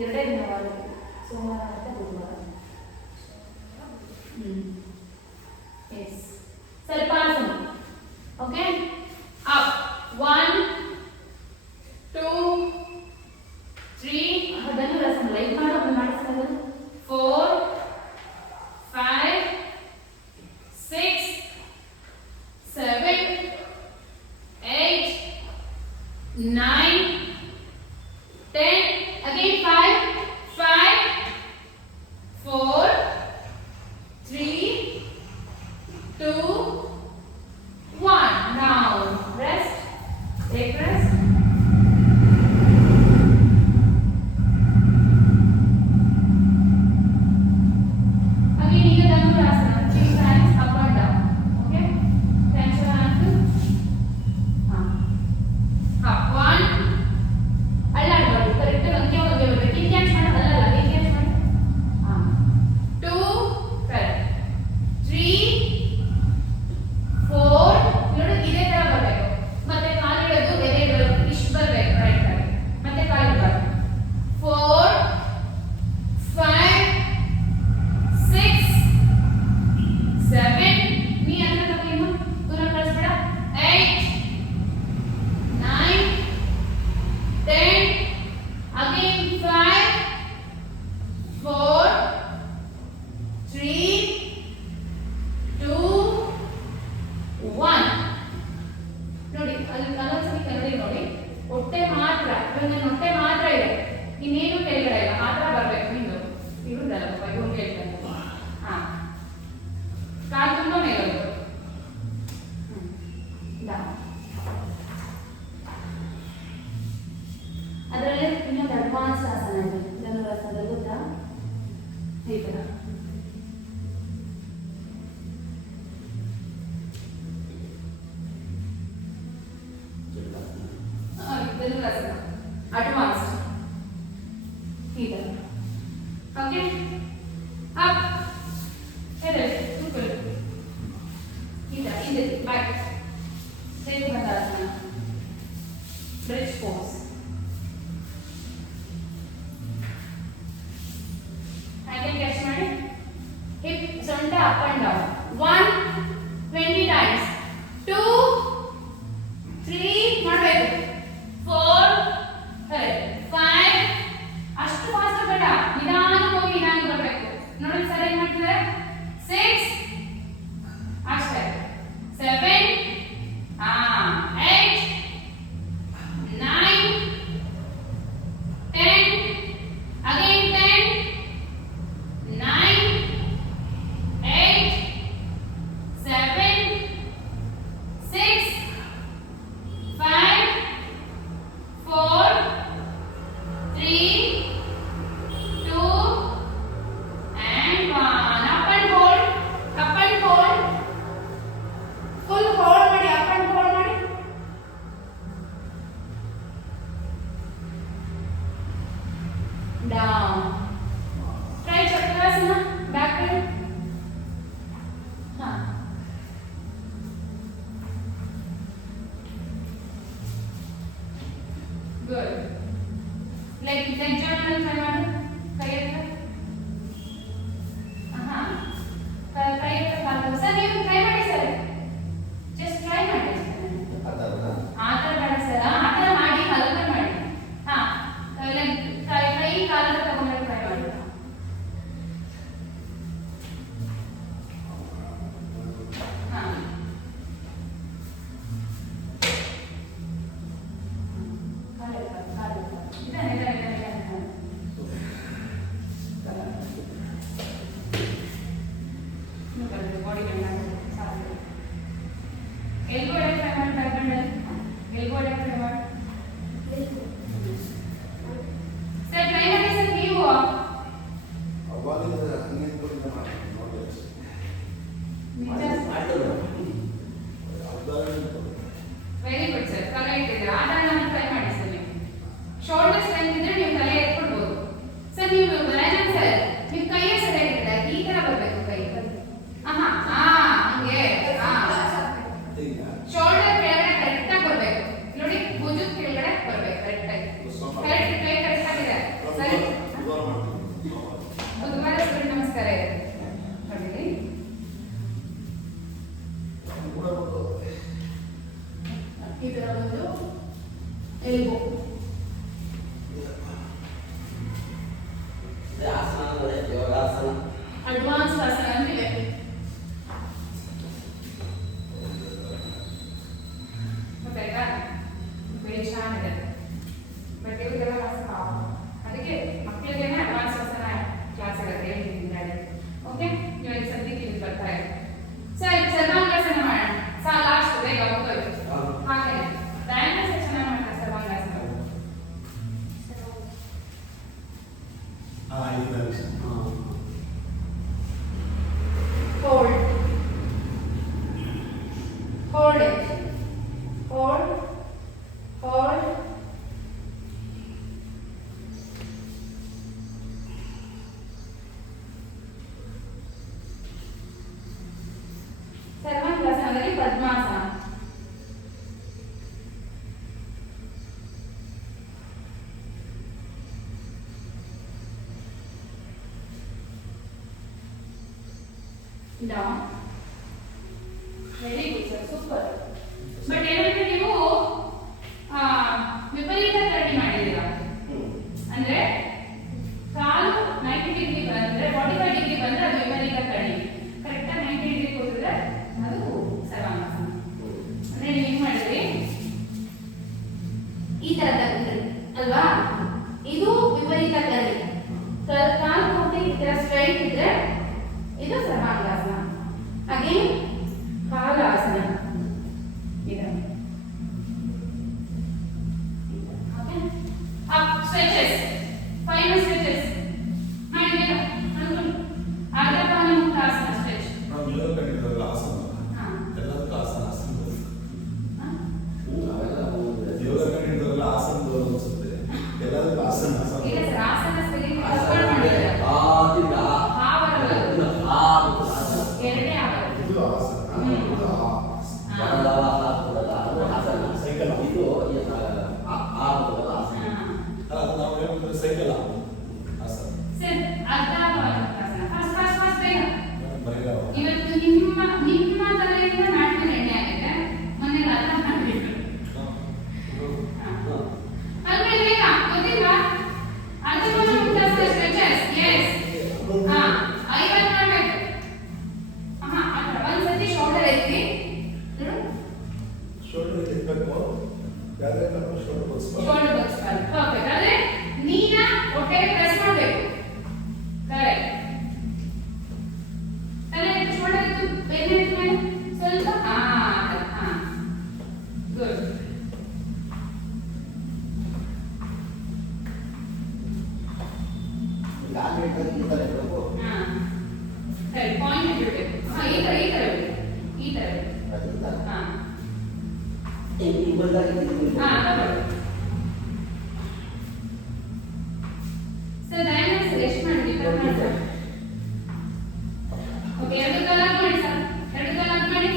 ಎರಡೇ ದಿನ ವಾರಕ್ಕೆ, ಸೋಮವಾರ ಮತ್ತು ಬುಧವಾರ. ಎಸ್. ಸ್ವಲ್ಪ ಆಸನ. ಓಕೆ. ಅಪ್. 1, 2, 3. ಧನುರಾಸನ ಲೈಕ್ ಮಾಡು. ಅದನ್ನು ಮಾಡಿಸ್ತಾರೆ. 4, 5, 6, 7, 8, 9, 10. Again 5, 4, 3, 2, 1. Now rest. Take rest. Again, ಈಗ Dhanurasana 3 times up and down. Okay? Tension ಹಾಕು. Up. 1. ಅಲ್ಲಾಡಬಾರ್ದು. ಕರೆಕ್ಟ್ ಅಂಕೆ ಹೋಗಿ ಬರಬೇಕು. ಹಿಂಗೆ ಕ್ಯಾಚ್ ಮಾಡು. ಅಲ್ಲಲ್ಲ, ಹಿಂಗೆ ಕ್ಯಾಚ್ ಮಾಡು. 2, ಕರೆಕ್ಟ್. 3, 4. ನೋಡಿ ಇದೇ ತರ ಬರಬೇಕು. ಮತ್ತೆ ಕಾಲು ಇಡೋದು ಎದೆ ಇಡೋದು ಇಷ್ಟು ಬರಬೇಕು. ರೈಟ್ ಆಗಿ ಮತ್ತೆ ಕಾಲು ಇಡಬಾರ್ದು. 4, 5, 6, 7. ನೀ ಅನ್ನ ತಗೊಂಡು ದೂರ ಕಳಿಸ್ಬೇಡ. 8, 9, 10. Again 5, 4, 3, 2, 1. ನೋಡಿ ಅಲ್ಲಿ ಕಲರ್ಸಲ್ಲಿ ಕನ್ನಡಿ ನೋಡಿ. ಹೊಟ್ಟೆ ಮಾತ್ರ, ಇವಾಗ ನನ್ನ ಹೊಟ್ಟೆ ಮಾತ್ರ ಇದೆ, ಇನ್ನೇನು ಕೆಳಗಡೆ ಇಲ್ಲ. ಆ ಥರ ಬರಬೇಕು. ನಿಂದು ಇರುದಲ್ಲ ಇವ್ರು ಕೇಳ್ತಾನೆ. ಕಾಲು ತುಂಬ ಮೇಲೆ ಹೋಗ್ಬೇಕು. ಅದರಲ್ಲೇ ಇನ್ನೊಂದು ಅಡ್ವಾನ್ಸ್ ಆಸನ ಇದೆ ಧನುರಾಸನದಲ್ಲಿ, ಗೊತ್ತಾ? ಈ ಥರ ಧನುರಾಸನ ಅಡ್ವಾನ್ಸ್ ಈ ಥರ. ಓಕೆ. ಅಪ್. ಎದ್ದೇಳಿ ಕೂತ್ಕೊಳ್ಳಿ. ಈ ಥರ ಹಿಂದೆ ಬ್ಯಾಕ್. ಸೇತುಬಂಧಾಸನ. Bridge pose. ಹಾಗೆ ಕ್ಯಾಚ್ ಮಾಡಿ. ಹಿಪ್ ಸೊಂಟ ಅಪ್ ಅಂಡ್ ಡೌನ್. 1, 20 times. 2, 3 ಮಾಡಬೇಕು. 4, 5. ಅಷ್ಟು ಫಾಸ್ಟ್ ಬೇಡ, ನಿಧಾನಕ್ಕೆ ಹೋಗಿ ನಿಧಾನಕ್ಕೆ ಬರಬೇಕು. ನೋಡಿ ಸರ್ ಏನು ಮಾಡ್ತಿದ್ದಾರೆ. 6 ಅಷ್ಟೇ. 7, 8, 9, ಲೈಕ್ ಜಾಯಿನ್ ಟ್ರೈ ಮಾಡು. ಕೈ ಎತ್ತ. ಹಾ ಕೈ ಎತ್ತ ಕಾಲು. ಸರ್ ನೀವು ಟ್ರೈ ಮಾಡಿ ಸರ್. ಜಸ್ಟ್ ಟ್ರೈ ಮಾಡಿ. ಆ ಥರ ಬೇಡ ಸರ್. ಆ ಥರ ಮಾಡಿ ಹಲಕ ಮಾಡಿ. ಹಾ ಕೈ ಕಾಲಲ್ಲಿ ತಗೊಂಡು ಟ್ರೈ ಮಾಡಿ. ಹಾ ವೆರಿ ಗುಡ್ ಸರ್. ತಲೆ ಇಟ್ಟಿದ್ದೀರಾ. ಆ ಥರ ನಾನು ಟ್ರೈ ಮಾಡಿ ಸರ್. ನೀವು ಶೋಲ್ಡರ್ ಸ್ಟ್ರೆಂತ್ ಇದ್ರೆ ನೀವು ತಲೆ ಎತ್ಕೊಳ್ಬೋದು ಸರ್. ನೀವು ರಾಜನ್ ಸರ್ ನಿಮ್ಮ ಕೈಯ ಸರಿಯಾಗಿದೆ. ಈ ಥರ ಬರಬೇಕು ಕೈ. ಹಂಗೆ ಶೋಲ್ಡರ್ ಕೆಳಗಡೆ ಕರೆಕ್ಟ್ ಆಗಿ ಬರಬೇಕು ನೋಡಿ. ಭುಜದ ಕೆಳಗಡೆ ಬರಬೇಕು ಕರೆಕ್ಟ್ ಆಗಿ. ಕರೆಕ್ಟ್ ಕೈ ಕರೆಕ್ಟ್ ಆಗಿದೆ ಸರಿ. ಬುಧವಾರ ಸೂರ್ಯ ನಮಸ್ಕಾರ ಇದೆ ನೋಡಿ. ಈ ತರ ಬಂದು ಎಲ್ಬೋ ಅಡ್ವಾನ್ಸ್ ಆಸನ ಅಂತಿದೆ. ಗೊತ್ತಾಯ್ತಾ? ವೆರಿ ಚೆನ್ನಾಗಿದೆ. ಬಟ್ ಇವ್ರಿಗೆಲ್ಲ ಆಸನ ಅದಕ್ಕೆ ಮಕ್ಕಳಿಗೇನೆ ಅಡ್ವಾನ್ಸ್ ಆಸನ ಕ್ಲಾಸ್ ಇರುತ್ತೆ ಹೇಳ್ತಿದ್ದೀನಿ. ಓಕೆ ಇವಾಗ ಸದ್ಯಕ್ಕೆ ಇದು ಬರ್ತಾ ಇದೆ ಸರ್. ಸರ್ವಾಂಗಾಸನ ಮಾಡೋಣ. ಲಾಸ್ಟ್ ಬೇಗ ಹೋಗೋದು. ಹಾಗೆ ಡಯಾನ ಸೆಕ್ಷನ್ ಮಾಡೋಣ. Sarvangasana hold hold it hold hold ಸರ್ವಾಂಗಾಸನದಲ್ಲಿ padmasana. down. Very good sir. Super. But ಏನಂದ್ರೆ ನೀವು ವಿಪರೀತ ಕರಡಿ ಮಾಡಿದ್ದೀರಾ. ಅಂದ್ರೆ ಕಾಲು 90 ಡಿಗ್ರಿ ಬಂದ್ರೆ 45 ಡಿಗ್ರಿ ಬಂದ್ರೆ ಅದು ವಿಪರೀತ ಕರಡಿ. ಕರೆಕ್ಟ್ ಆಗಿ 90 ಡಿಗ್ರಿ ಕೂತಿದ್ರೆ ಅದು ಸರ್ವಾಂಗಾಸನ. ಅಂದ್ರೆ ನೀವು ಏನು ಮಾಡಿದ್ರಿ ಈ ತರ ತಗೊಂಡ್ರಿ ಅಲ್ವಾ. ಇದು ವಿಪರೀತ ಕರಡಿ. ಕಾಲು ಕೂತಿ ಈ ತರ ಸ್ಟ್ರೈಟ್ ಇದ್ರೆ ಇದು ಸರ್ವಾಂಗಾಸನ. ಅಗೇನ್ ಕಾಲಾಸನ. ಇದು okay. Up stretches. Final stretches ಮಾಡಿದ್ದೀರಾ ಅನ್ಕೊಂಡು ಆರ್ಧಪಾನಿ ಮುಕ್ತಾಸನ ಸ್ಟ್ರೆಚ್. ನಾವು ಯೋಗ ಕಲಿತಲ್ಲ ಆಸನ. ಎಲ್ಲದಕ್ಕೂ ಆಸನ ಯೋಗ ಕಲಿತಲ್ಲ ಆಸನ ಅನ್ಸುತ್ತೆ. ಎಲ್ಲದಕ್ಕೂ ಆಸನ ಇಲ್ಲ ಸರ್. ಆಸನ ಸ್ಪೆಲ್ಲಿಂಗ್ ತಪ್ಪಾಗಿ ಮಾಡಿದ್ದಾರೆ. ಎರಡೇ ಆಗುತ್ತೆ. ಇದು ಆಸನ. ಅದು ನಾವು ಹೇಳ್ಬಿಟ್ರೆ ಸೈಕಲ್ ಆಸನ. ಸರ್ ಅರ್ಧಪಾನಿ ಮುಕ್ತಾಸನ. ಫಸ್ಟ್ ಬೇಗ. ಇವತ್ತು ನಿಮ್ಮ ತಲೆಯಿಂದ ಮ್ಯಾಟ್ ಮೇಲೆ ಎಣ್ಣೆ ಆಗಿದೆ. ಮನೇಲಿ ಅರ್ಧ ಮಾಡಿಬಿಟ್ಟು ಅಂದ್ರೆ ಬೇಗ ಗೊತ್ತಿಲ್ವಾ? ಅರ್ಧಪಾನಿ ಮುಕ್ತಾಸನ ಸ್ಟ್ರೆಚಸ್. ಎಸ್ 50 ಮಾಡಬೇಕು. ಒಂದ್ಸತಿ ಶೋಲ್ಡರ್ ಎತ್ತಿ ಶೋಲ್ಡರ್ ಎತ್ತಬೇಕು. ಯಾವ್ದೇ ಶೋಲ್ಡರ್ ಬಗ್ಸ್ಬೇಕು. ಶೋಲ್ಡರ್ ಬಗ್ಸ್ಬೇಕು. ಪರ್ಫೆಕ್ಟ್. ಅಂದ್ರೆ ನೀನ ಹೊಟ್ಟೆಗೆ ಪ್ರೆಸ್ ಮಾಡಬೇಕು. ಕರೆಕ್ಟ್. ತಲೆ ಎತ್ತಿ ಶೋಲ್ಡರ್ ಎತ್ತು. ಬೆನ್ನು ಎತ್ತಿ ಮೇಲೆ ಸ್ವಲ್ಪ ಗುಡ್. ಸರಿ ಪಾಯಿಂಟ್ ಇಡಬೇಕು. ಈ ತರ ಈ ತರ ಸರ್ ಡಯಾಗ್ನೋಸ್ ಎಷ್ಟು ಮಾಡಿ ಓಕೆ. ಎರಡು ಕಾಲ ಮಾಡಿ ಸರ್. ಎರಡು ಕಾಲ ಮಾಡಿ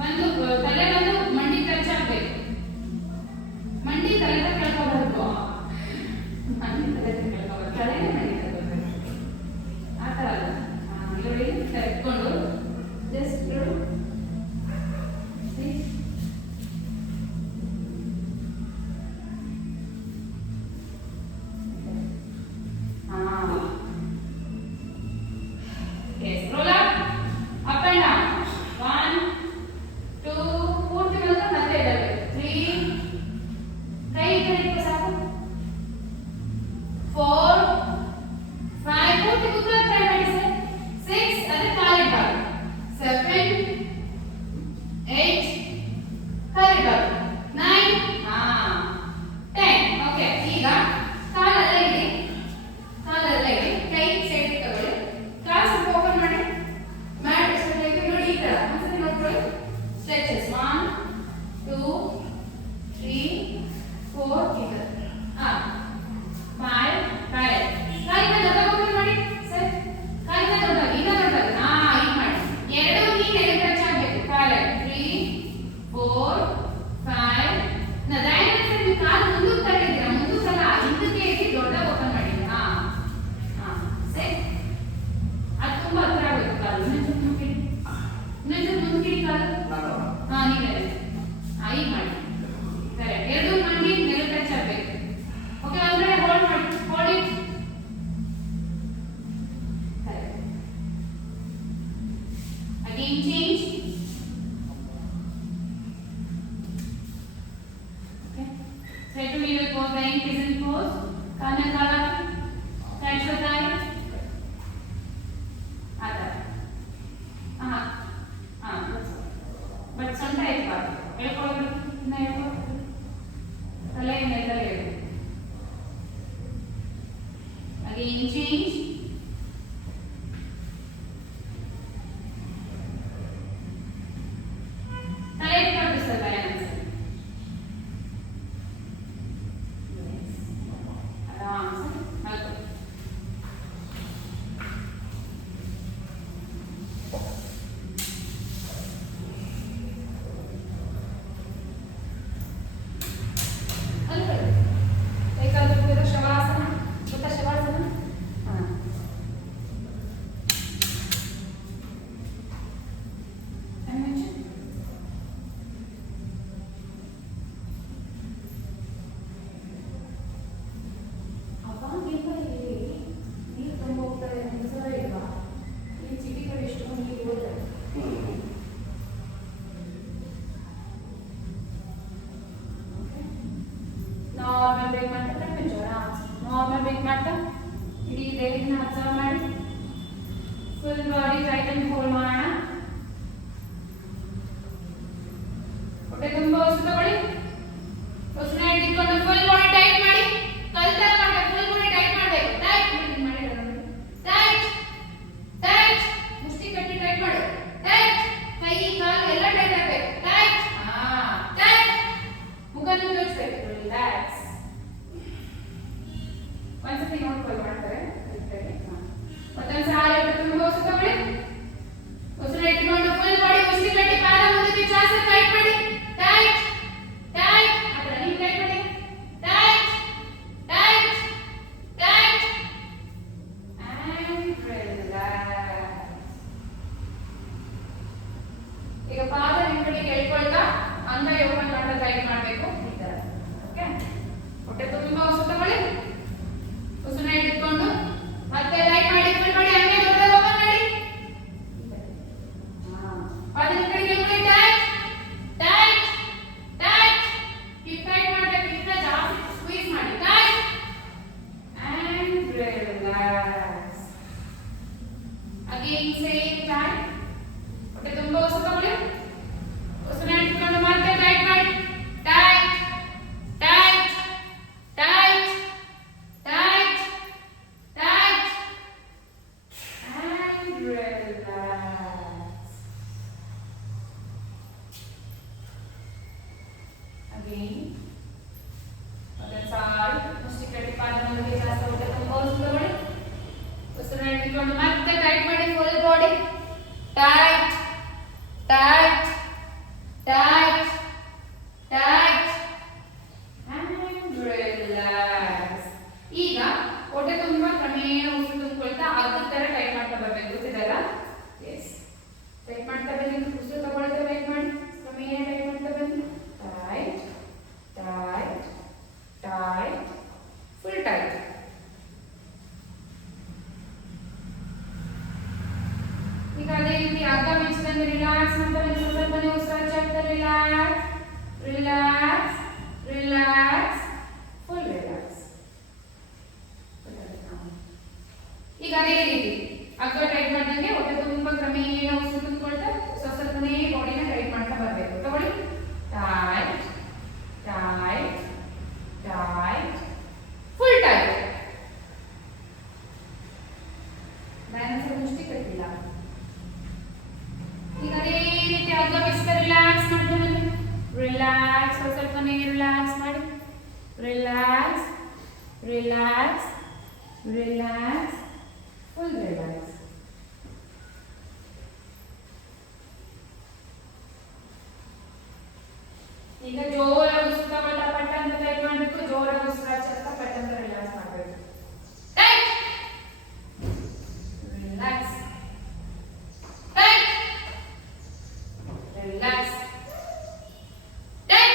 ಬಂದು ತಲೆ ಬಂದು ಮಂಡಿ ಟಚ್ ಆಗಬೇಕು. ಮಂಡಿ ತಲೆ ಕೇಳ್ಕೋಬಾರ್ದು. ಈಗ ಮಾಡಿ. ಕರೆಕ್ಟ್. ಎರಡು ಮಂಡಿ ನೆಲ ಟಚ್ ಆಗಬೇಕು. ಓಕೆ, ಅಂದ್ರೆ ಹೋಲ್ಡ್ ಮಾಡಿ. Hold it. Correct. Again change. Okay. Try to leave it both the in present pose. ಕಾಲ ಕಾಲ catch the thigh. ಆತರ. ಬಟ್ ಸೊಂಟ ಎತ್ತಬಾರ್ದು. ಹೇಳ್ಕೊಳ್ಳೋದು ಇನ್ನ ಹೇಳ್ಕೊಳ್ಳೋದು ತಲೆಯಿಂದ ಎತ್ತಲೇ ಹೇಳು. Again change. ತಲೆ ಎತ್ತಬಾರ್ದು ಸರ್ ಬ್ಯಾಲೆನ್ಸ್. ಆರಾಮ್ಸೆ ಮಲ್ಕೊ. ಶವಾಸನ ಗೊತ್ತಾ? ಶವಾಸನ ಅವಾಗಿಂದ ಇಲ್ಲಿ ನೀರು ತುಂಬ ಹೋಗ್ತಾರೆ. ಮುಗಿಸಲ ಇಲ್ವಾ? ಈ ಚಿಟಿಗಳು ಎಷ್ಟು ನೀರು ಹೋಗ್ತಾರೆ. ನಾರ್ಮಲ್ ಬ್ರೇಕ್ ಮಾಡ್ತಾ ನಾರ್ಮಲ್ ಬ್ರೇಕ್ ಮಾಡ್ತಾ ಇಡೀ ದೇಹನ ಅಬ್ಸರ್ವ್ ಮಾಡಿ. Full body tight and hold ಮಾಡೋಣ. ಹೊಟ್ಟೆ ತುಂಬ ಉಸಿರು ತಗೊಳ್ಳಿ. ಉಸಿರನ್ನ ಹಿಡಿದುಕೊಂಡು ಫುಲ್ ಬಾಡಿ ಟೈಟ್ ಮಾಡಿ. ಕಲ್ತರ ಮಾಡಬೇಕು. ಫುಲ್ ಬಾಡಿ ಟೈಟ್ ಮಾಡಬೇಕು. ಟೈಟ್ ಮಾಡಿ. Tight tight. ಮುಷ್ಟಿ ಕಟ್ಟಿ ಟೈಟ್ ಮಾಡು. ಟೈಟ್. ಕೈ ಕಾಲು ಎಲ್ಲ ಟೈಟ್ ಆಗಬೇಕು. ಟೈಟ್. ಟೈಟ್. ಮುಖವನ್ನು ಜೋಡಿಸಬೇಕು. ರಿಲ್ಯಾಕ್ಸ್. ಒಂದ್ಸತಿ ನೋಡ್ಕೊಳ್ಳಿ ಮಾಡ್ತಾರೆ. ಮತ್ತೊಂದ್ಸಲ ಆರೋಗ್ಯ ತುಂಬ ಉಸಿರು ತಗೊಳ್ಳಿ. ಉಸಿರು ಇಟ್ಕೊಂಡು ಫುಲ್ ಬಾಡಿ ಮುಷ್ಟಿ ಕಟ್ಟಿ ಕಾಲ ಮುಂದಕ್ಕೆ ಚಾಚಿ ಟೈಟ್ ಮಾಡಿ. Tight tight. ಅದರ ನೀವು ಟೈಟ್ ಮಾಡಿ. Tight tight tight and relax. ಈಗ ಪಾದ ಹಿಂಬದಿಗೆ ಎಳ್ಕೊಳ್ತಾ ಅಂಗ ಓಪನ್ ಮಾಡ್ತಾ ಟೈಟ್ ಮಾಡಬೇಕು. ಈ ತರ. ಓಕೆ. ಹೊಟ್ಟೆ ತುಂಬ ಉಸಿರು ತಗೊಳ್ಳಿ. ಉಸಿರನ್ನ ಹಿಡಿದುಕೊಂಡು ಮತ್ತೆ ಟೈಟ್ ಮಾಡಿ. ಫುಲ್ ಮಾಡಿ. ಹಂಗೆ ದೊಡ್ಡದಾಗಿ ಓಪನ್ ಮಾಡಿ. ಪಾದದ ಕಡೆಗೆ ಎಳ್ಕೊಳ್ಳಿ. Tight tight tight. Hip tight ಮಾಡಬೇಕು. ಹಿಪ್ನ ಜಾಸ್ತಿ ಸ್ಕ್ವೀಸ್ ಮಾಡಿ. Tight and relax. Again same tight. ಹೊಟ್ಟೆ ತುಂಬ ಉಸಿರು ತಗೊಳ್ಳಿ. ಉಸಿರನ್ನ ಹಿಡಿದುಕೊಂಡು ಮತ್ತೆ ಟೈಟ್ ಮಾಡಿ. Tight tight tight tight tight and relax. Again. ಒಂದೊಂದ್ಸಾರಿ ಮುಷ್ಟಿ ಕಟ್ಟಿ ಪಾದ ಮುಂದಕ್ಕೆ ಜಾಸ್ತಿ ಹೊಟ್ಟೆ ತುಂಬ ಉಸಿರು ತಗೊಳ್ಳಿ. ಉಸಿರನ್ನ ಹಿಡಿದುಕೊಂಡು ಮತ್ತೆ ಟೈಟ್ ಮಾಡಿ. Full body tight tight tight tight and relax. ಈಗ ಹೊಟ್ಟೆ ತುಂಬಾ ಕ್ರಮೇಣ ಉಸಿರು ತುಂಬಿಕೊಳ್ತಾ ಅದ್ರ ತರ ಟೈಟ್ ಮಾಡ್ತಾ ಬರ್ಬೇಕು. ಗೊತ್ತಿದಲ್ಲ? ಎಸ್. ಟೈಟ್ ಮಾಡ್ತಾ ಬನ್ನಿ. ಉಸಿರು ತಗೊಳ್ತಾ ಟೈಟ್ ಮಾಡಿ. ಕ್ರಮೇಣ ಟೈಟ್ ಮಾಡ್ತಾ ಬನ್ನಿ. Tight tight tight full tight. ಈಗ ಅದೇ ರೀತಿ ಅಗ್ಗ ಮಿಂಚಿದಂಗೆ ರಿಲ್ಯಾಕ್ಸ್ ಮಾಡ್ತಾ ಬನ್ನಿ. ಸ್ವಲ್ಪನೇ ಉಸಿರು ಹಚ್ಚಾಗ್ತಾ relax relax relax full relax. ಈಗ ಅದೇ ರೀತಿ ಅಗ್ಗ ಟೈಟ್ ಮಾಡ್ದಂಗೆ ಹೊಟ್ಟೆ ತುಂಬ ಕ್ರಮೇಣ ಉಸಿರು ತುಂಬಿಕೊಳ್ತಾ ಸ್ವಲ್ಪನೇ ಬಾಡಿನ ಟೈಟ್ ಮಾಡ್ತಾ ಬರಬೇಕು. ತಗೊಳ್ಳಿ. Tight tight tight full tight. Balance ಮುಷ್ಟಿ ಕಟ್ಟಿಲ್ಲ. ಈಗ ಅದೇ ರೀತಿ ಅಗ್ಗ ಬಿಸ್ತಾ ರಿಲ್ಯಾಕ್ಸ್ ಮಾಡ್ತಾ ಬನ್ನಿ. ರಿಲ್ಯಾಕ್ಸ್. ಸ್ವಲ್ಪನೇ ರಿಲ್ಯಾಕ್ಸ್ ಮಾಡಿ. Relax relax relax full relax. ಈಗ ಜೋರಾಗಿ ಉಸಿರು ತಗೊಳ್ತಾ ಪಟ್ಟ ಅಂತ ಟೈಟ್ ಮಾಡಬೇಕು. ಜೋರಾಗಿ ಉಸಿರು ಹಚ್ಚಾಗ್ತಾ ಪಟ್ಟ ಅಂತ ರಿಲ್ಯಾಕ್ಸ್ ಮಾಡಬೇಕು. Tight relax tight relax tight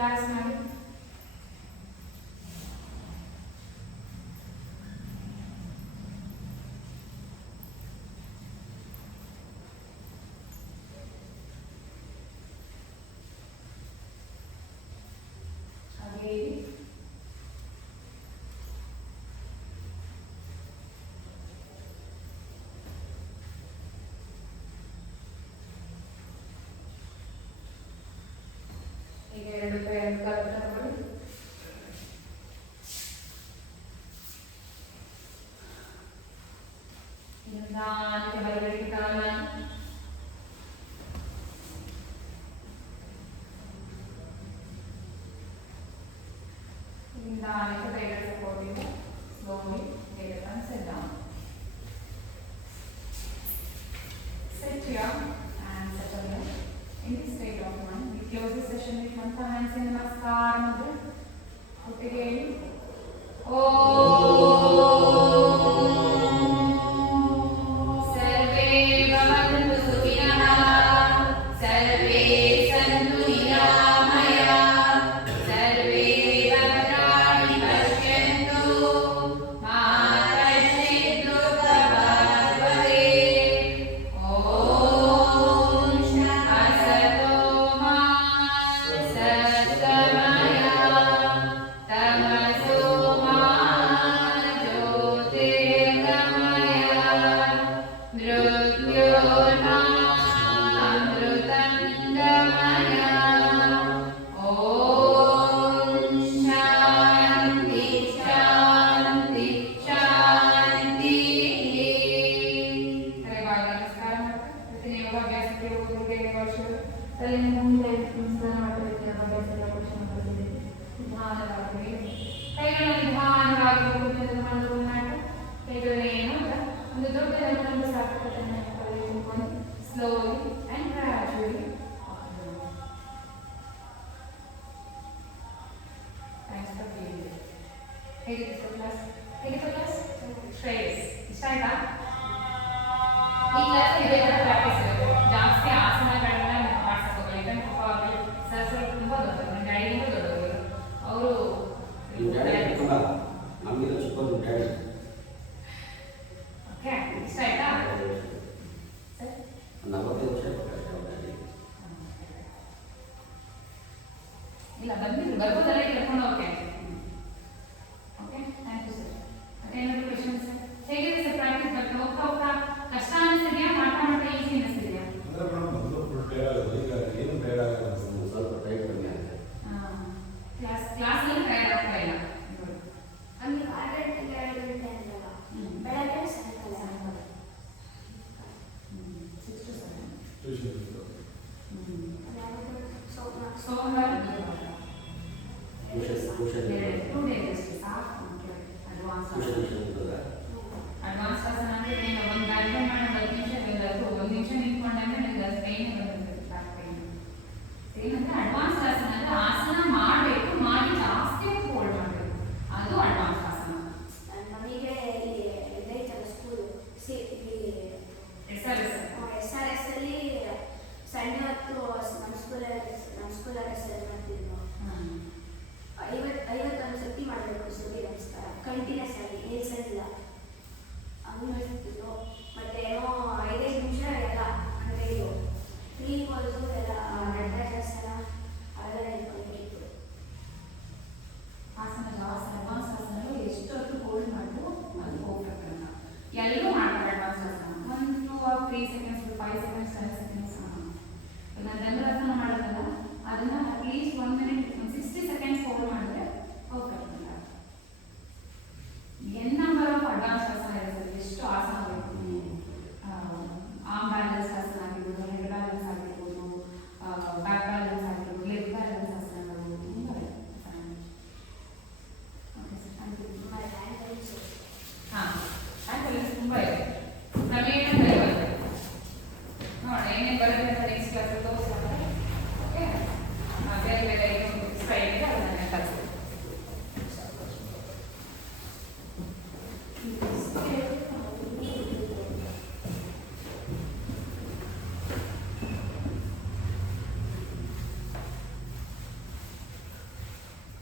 relax ಮಾಡಿ. ಹಾಗೆ ಈಗ ಎರಡು ಕೈ ಕಾಲನ್ನ ತಗೊಳ್ಳಿ. ನಿಧಾನಕ್ಕೆ ಬಲಗಡೆಗೆ ಕಾಲ, ನಿಧಾನಕ್ಕೆ ಕೈಗಳ ಸಪೋರ್ಟಿಂದ slowly take it and sit down. Sit here and settle here in this state of mind. We close the session with Mantra hands in Namaskar Mudra. ಒಟ್ಟಿಗೆ ಹೇಳಿ. ಸರ್ವೇ ಭವಂತು ಸುಖಿನಃ, ಸರ್ವೇ ಸಂತು ನಿರಾಮಯಾಃ, ಸರ್ವೇ ಭದ್ರಾಣಿ ಪಶ್ಯन्तು, ಮಾ ಕಶ್ಚಿತ್ ದುಃಖಭಾಗ್ ಭವೇತ್. ಓಂ ಅಸತೋ ಮಾ ಸತ್ಗಮಯ, ತಮಸೋ ಮಾ ಜ್ಯೋತಿರ್ಗಮಯ, ಮೃತ್ಯೋರ್ಮಾಮೃತಂಗಮಯ. ಓಂ ಶಾಂತಿ ಶಾಂತಿ ಶಾಂತಿ. ನಮಸ್ಕಾರ ಪ್ರತಿದಿನ ಯೋಗಾಭ್ಯಾಸಕ್ಕೆ ಹೋಗುವುದಕ್ಕೆ ವರ್ಷಗಳು ತಲೆಯಿಂದ ಮುಂದೆ ಸ್ನಾನ ಮಾಡಬೇಕು. ಅಭ್ಯಾಸದ ವರ್ಷ ಬರೆದಿದೆ. ನಿಧಾನವಾಗಿ ಕೈಗಳನ್ನು ನಿಧಾನವಾಗಿ ಹೋಗುವುದನ್ನು ಮಾಡಲು ನಾಟ ಕೈಗಳನ್ನ ಏನು ಅಂತ ಒಂದು ದೊಡ್ಡ ನೆಲವನ್ನು ಸಾಕನ್ನು ಕಳೆದುಕೊಂಡು slowly and gradually. Thanks for being here. ಹೇಗಿತ್ತು ಕ್ಲಾಸ್? ಶ್ರೇಯಸ್ ಇಷ್ಟ ಆಯ್ತಾ? ಈ ಕ್ಲಾಸ್ ಇದೇ ಥರ ಪ್ರಾಕ್ಟೀಸ್ ಇರುತ್ತೆ. ಜಾಸ್ತಿ ಆಸನಗಳನ್ನ ಮಾಡ್ಸೋದು. ಯಾಕಂದ್ರೆ ಸರ್ ಸರ್ ತುಂಬ ದೊಡ್ಡವರು, ನನ್ನ ಡ್ಯಾಡಿಗಿಂತ ದೊಡ್ಡವರು ಅವರು. ಓಕೆ, ಇಷ್ಟ ಆಯ್ತಾ? ಸರ್ ಇಲ್ಲ ಬಂದಿದ್ರು, ಬರ್ಬೋದಲ್ಲ ಕರ್ಕೊಂಡು ಹೋಗಕ್ಕೆ. Okay, thank you sir. ಮತ್ತೇನಾದರೂ ಕ್ವೆಶನ್ಸ್? ಹೇಗಿದೆ ಸರ್ ಪ್ರಾಕ್ಟೀಸ್? ಬರ್ತಾ ಹೋಗ್ತಾ ಹೋಗ್ತಾ ಕಷ್ಟ ಅನಿಸ್ತಿದೆಯಾ? ಮಾಡ್ತಾ ಮಾಡ್ತಾ ಈಸಿ ಅನಿಸ್ತಿದೆಯಾ? ಅಂದ್ರೆ ಮೇಡಮ್ ಮೊದಲು ಫುಲ್ ಟೈರ್ ಆಗೋದು, ಈಗ ಏನು ಟೈರ್ ಆಗಲ್ಲ. ಸ್ವಲ್ಪ ಟೈಟ್ ಕಮ್ಮಿ ಆಗುತ್ತೆ. ಕ್ಲಾಸಲ್ಲಿ ಟೈರ್ಡ್ ಆಗ್ತಾ ಇಲ್ಲ. ನಮಗೆ 6 ಗಂಟೆಗೆ 2 ಗಂಟೆ ಅಂತಲ್ಲ, ಬೆಳಗ್ಗೆ ಸಾಯಂಕಾಲ. 6 to 7. ಟ್ಯೂಷನ್ ಸೋಮವಾರ ಟ್ಯೂಷನ್ 2 days ಸಾಕು. ಅಡ್ವಾನ್ಸ್ ಇರ್ತದ. ಅಡ್ವಾನ್ಸ್ ಕ್ಲಾಸ್ ಅಂದರೆ ನೀವು ಒಂದು ಗಾಡಿ ಮಾಡಿ 10 ನಿಮಿಷ ಒಂದು ನಿಮಿಷ ನಿಂತ್ಕೊಂಡಂದ್ರೆ ನಿಮ್ಗೆ ಅದು ಪೇನ್ ಬರುತ್ತೆ. ಬ್ಯಾಕ್ ಪೇನ್ ಏನಂದ್ರೆ ಅಡ್ವಾನ್ಸ್ ಕ್ಲಾಸ್ ಅಂದರೆ ಆಸನ ಮಾಡಬೇಕು, ಮಾಡಿ ಜಾಸ್ತಿ ಹೋಲ್ಡ್ ಮಾಡಬೇಕು. ಅದು ಅಡ್ವಾನ್ಸ್ ಆಸನ. ನಮಗೆ ಇಲ್ಲಿ ಇದೈತಲ್ಲ ಸ್ಕೂಲು, SRS ಅಲ್ಲಿ ಸಂಡೇ ಹೊತ್ತು ನಮ್ಮ ಸ್ಕೂಲಲ್ಲಿ ಸರ್ ಮಾಡ್ತಿದ್ವಿ. 51 ಸತಿ ಮಾಡಬೇಕು ಸೂರ್ಯ ನಮಸ್ಕಾರ ಕಂಟಿನ್ಯೂಸ್ ಆಗಿ, ಏನು ಸರಿಲ್ಲ ಹಂಗೆ ಮಾಡ್ತಿದ್ರು. ಮತ್ತೆ ಏನೋ 5 ನಿಮಿಷ ಎಲ್ಲ ಅಂದರೆ ಇದು ಫ್ರೀ ಕೋಲ್ಸು ಎಲ್ಲ ನಟರಾಜಾಸನ ಅವೆಲ್ಲ ಹೇಳ್ಕೊಂಡಿತ್ತು. ಆಸನ ಜಾಸ್ತಿ ಅಡ್ವಾನ್ಸ್ ಆಸನಗಳು ಎಷ್ಟು ಹೊತ್ತು ಹೋಲ್ಡ್ ಮಾಡಿದ್ರು ಅದು ಹೋಗ್ಬೇಕಂತ. ಎಲ್ಲರೂ ಮಾಡ್ತಾರೆ ಅಡ್ವಾನ್ಸ್ ಆಸನ. 1 to 3 seconds, 5 seconds, 10 seconds. ಈಗ ದಂಡಾಸನ ಮಾಡೋದಲ್ಲ, ಅದನ್ನ ಅಟ್ಲೀಸ್ಟ್ 1 minute 60 seconds ಹೋಲ್ಡ್ ಮಾಡಿದ್ರೆ ಹೋಗ್ಬೇಕಂತ. ಎನ್ ನಂಬರ್ ಆಫ್ ಅಡ್ವಾನ್ಸ್ ಆಸನ ಇದೆ. ಎಷ್ಟು ಆಸನ ಬೇಕು? ಆರ್ಮ್ ಬ್ಯಾಲೆನ್ಸ್ ಆಸನ ಆಗಿರ್ಬೋದು, ಹೆಡ್ ಬ್ಯಾಲೆನ್ಸ್ ಆಗಿರ್ಬೋದು, ಬ್ಯಾಕ್ ಬ್ಯಾಲೆನ್ಸ್ ಆಗಿರ್ಬೋದು, ಲೆಗ್ ಬ್ಯಾಲೆನ್ಸ್ ಆಸನಗಳು ತುಂಬ ಇದೆ. Okay sir, thank you. ಹಾಂ, ಆ್ಯಕ್ಚುಲಿ ತುಂಬ ಇದೆ. ನಮಗೆ ಬರುತ್ತೆ ನೋಡೋಣ ಏನೇನು ಬರುತ್ತೆ ಅಂತ ನೆಕ್ಸ್ಟ್ ಕ್ಲಾಸ್ ತೋರಿಸ್ತಾರೆ. ಓಕೆ, ಬೇರೆ ಬೇರೆ ಸ್ಟೈಲ್ ಇದೆ, ಅದನ್ನ ಕಲಿಸ್ತೀವಿ.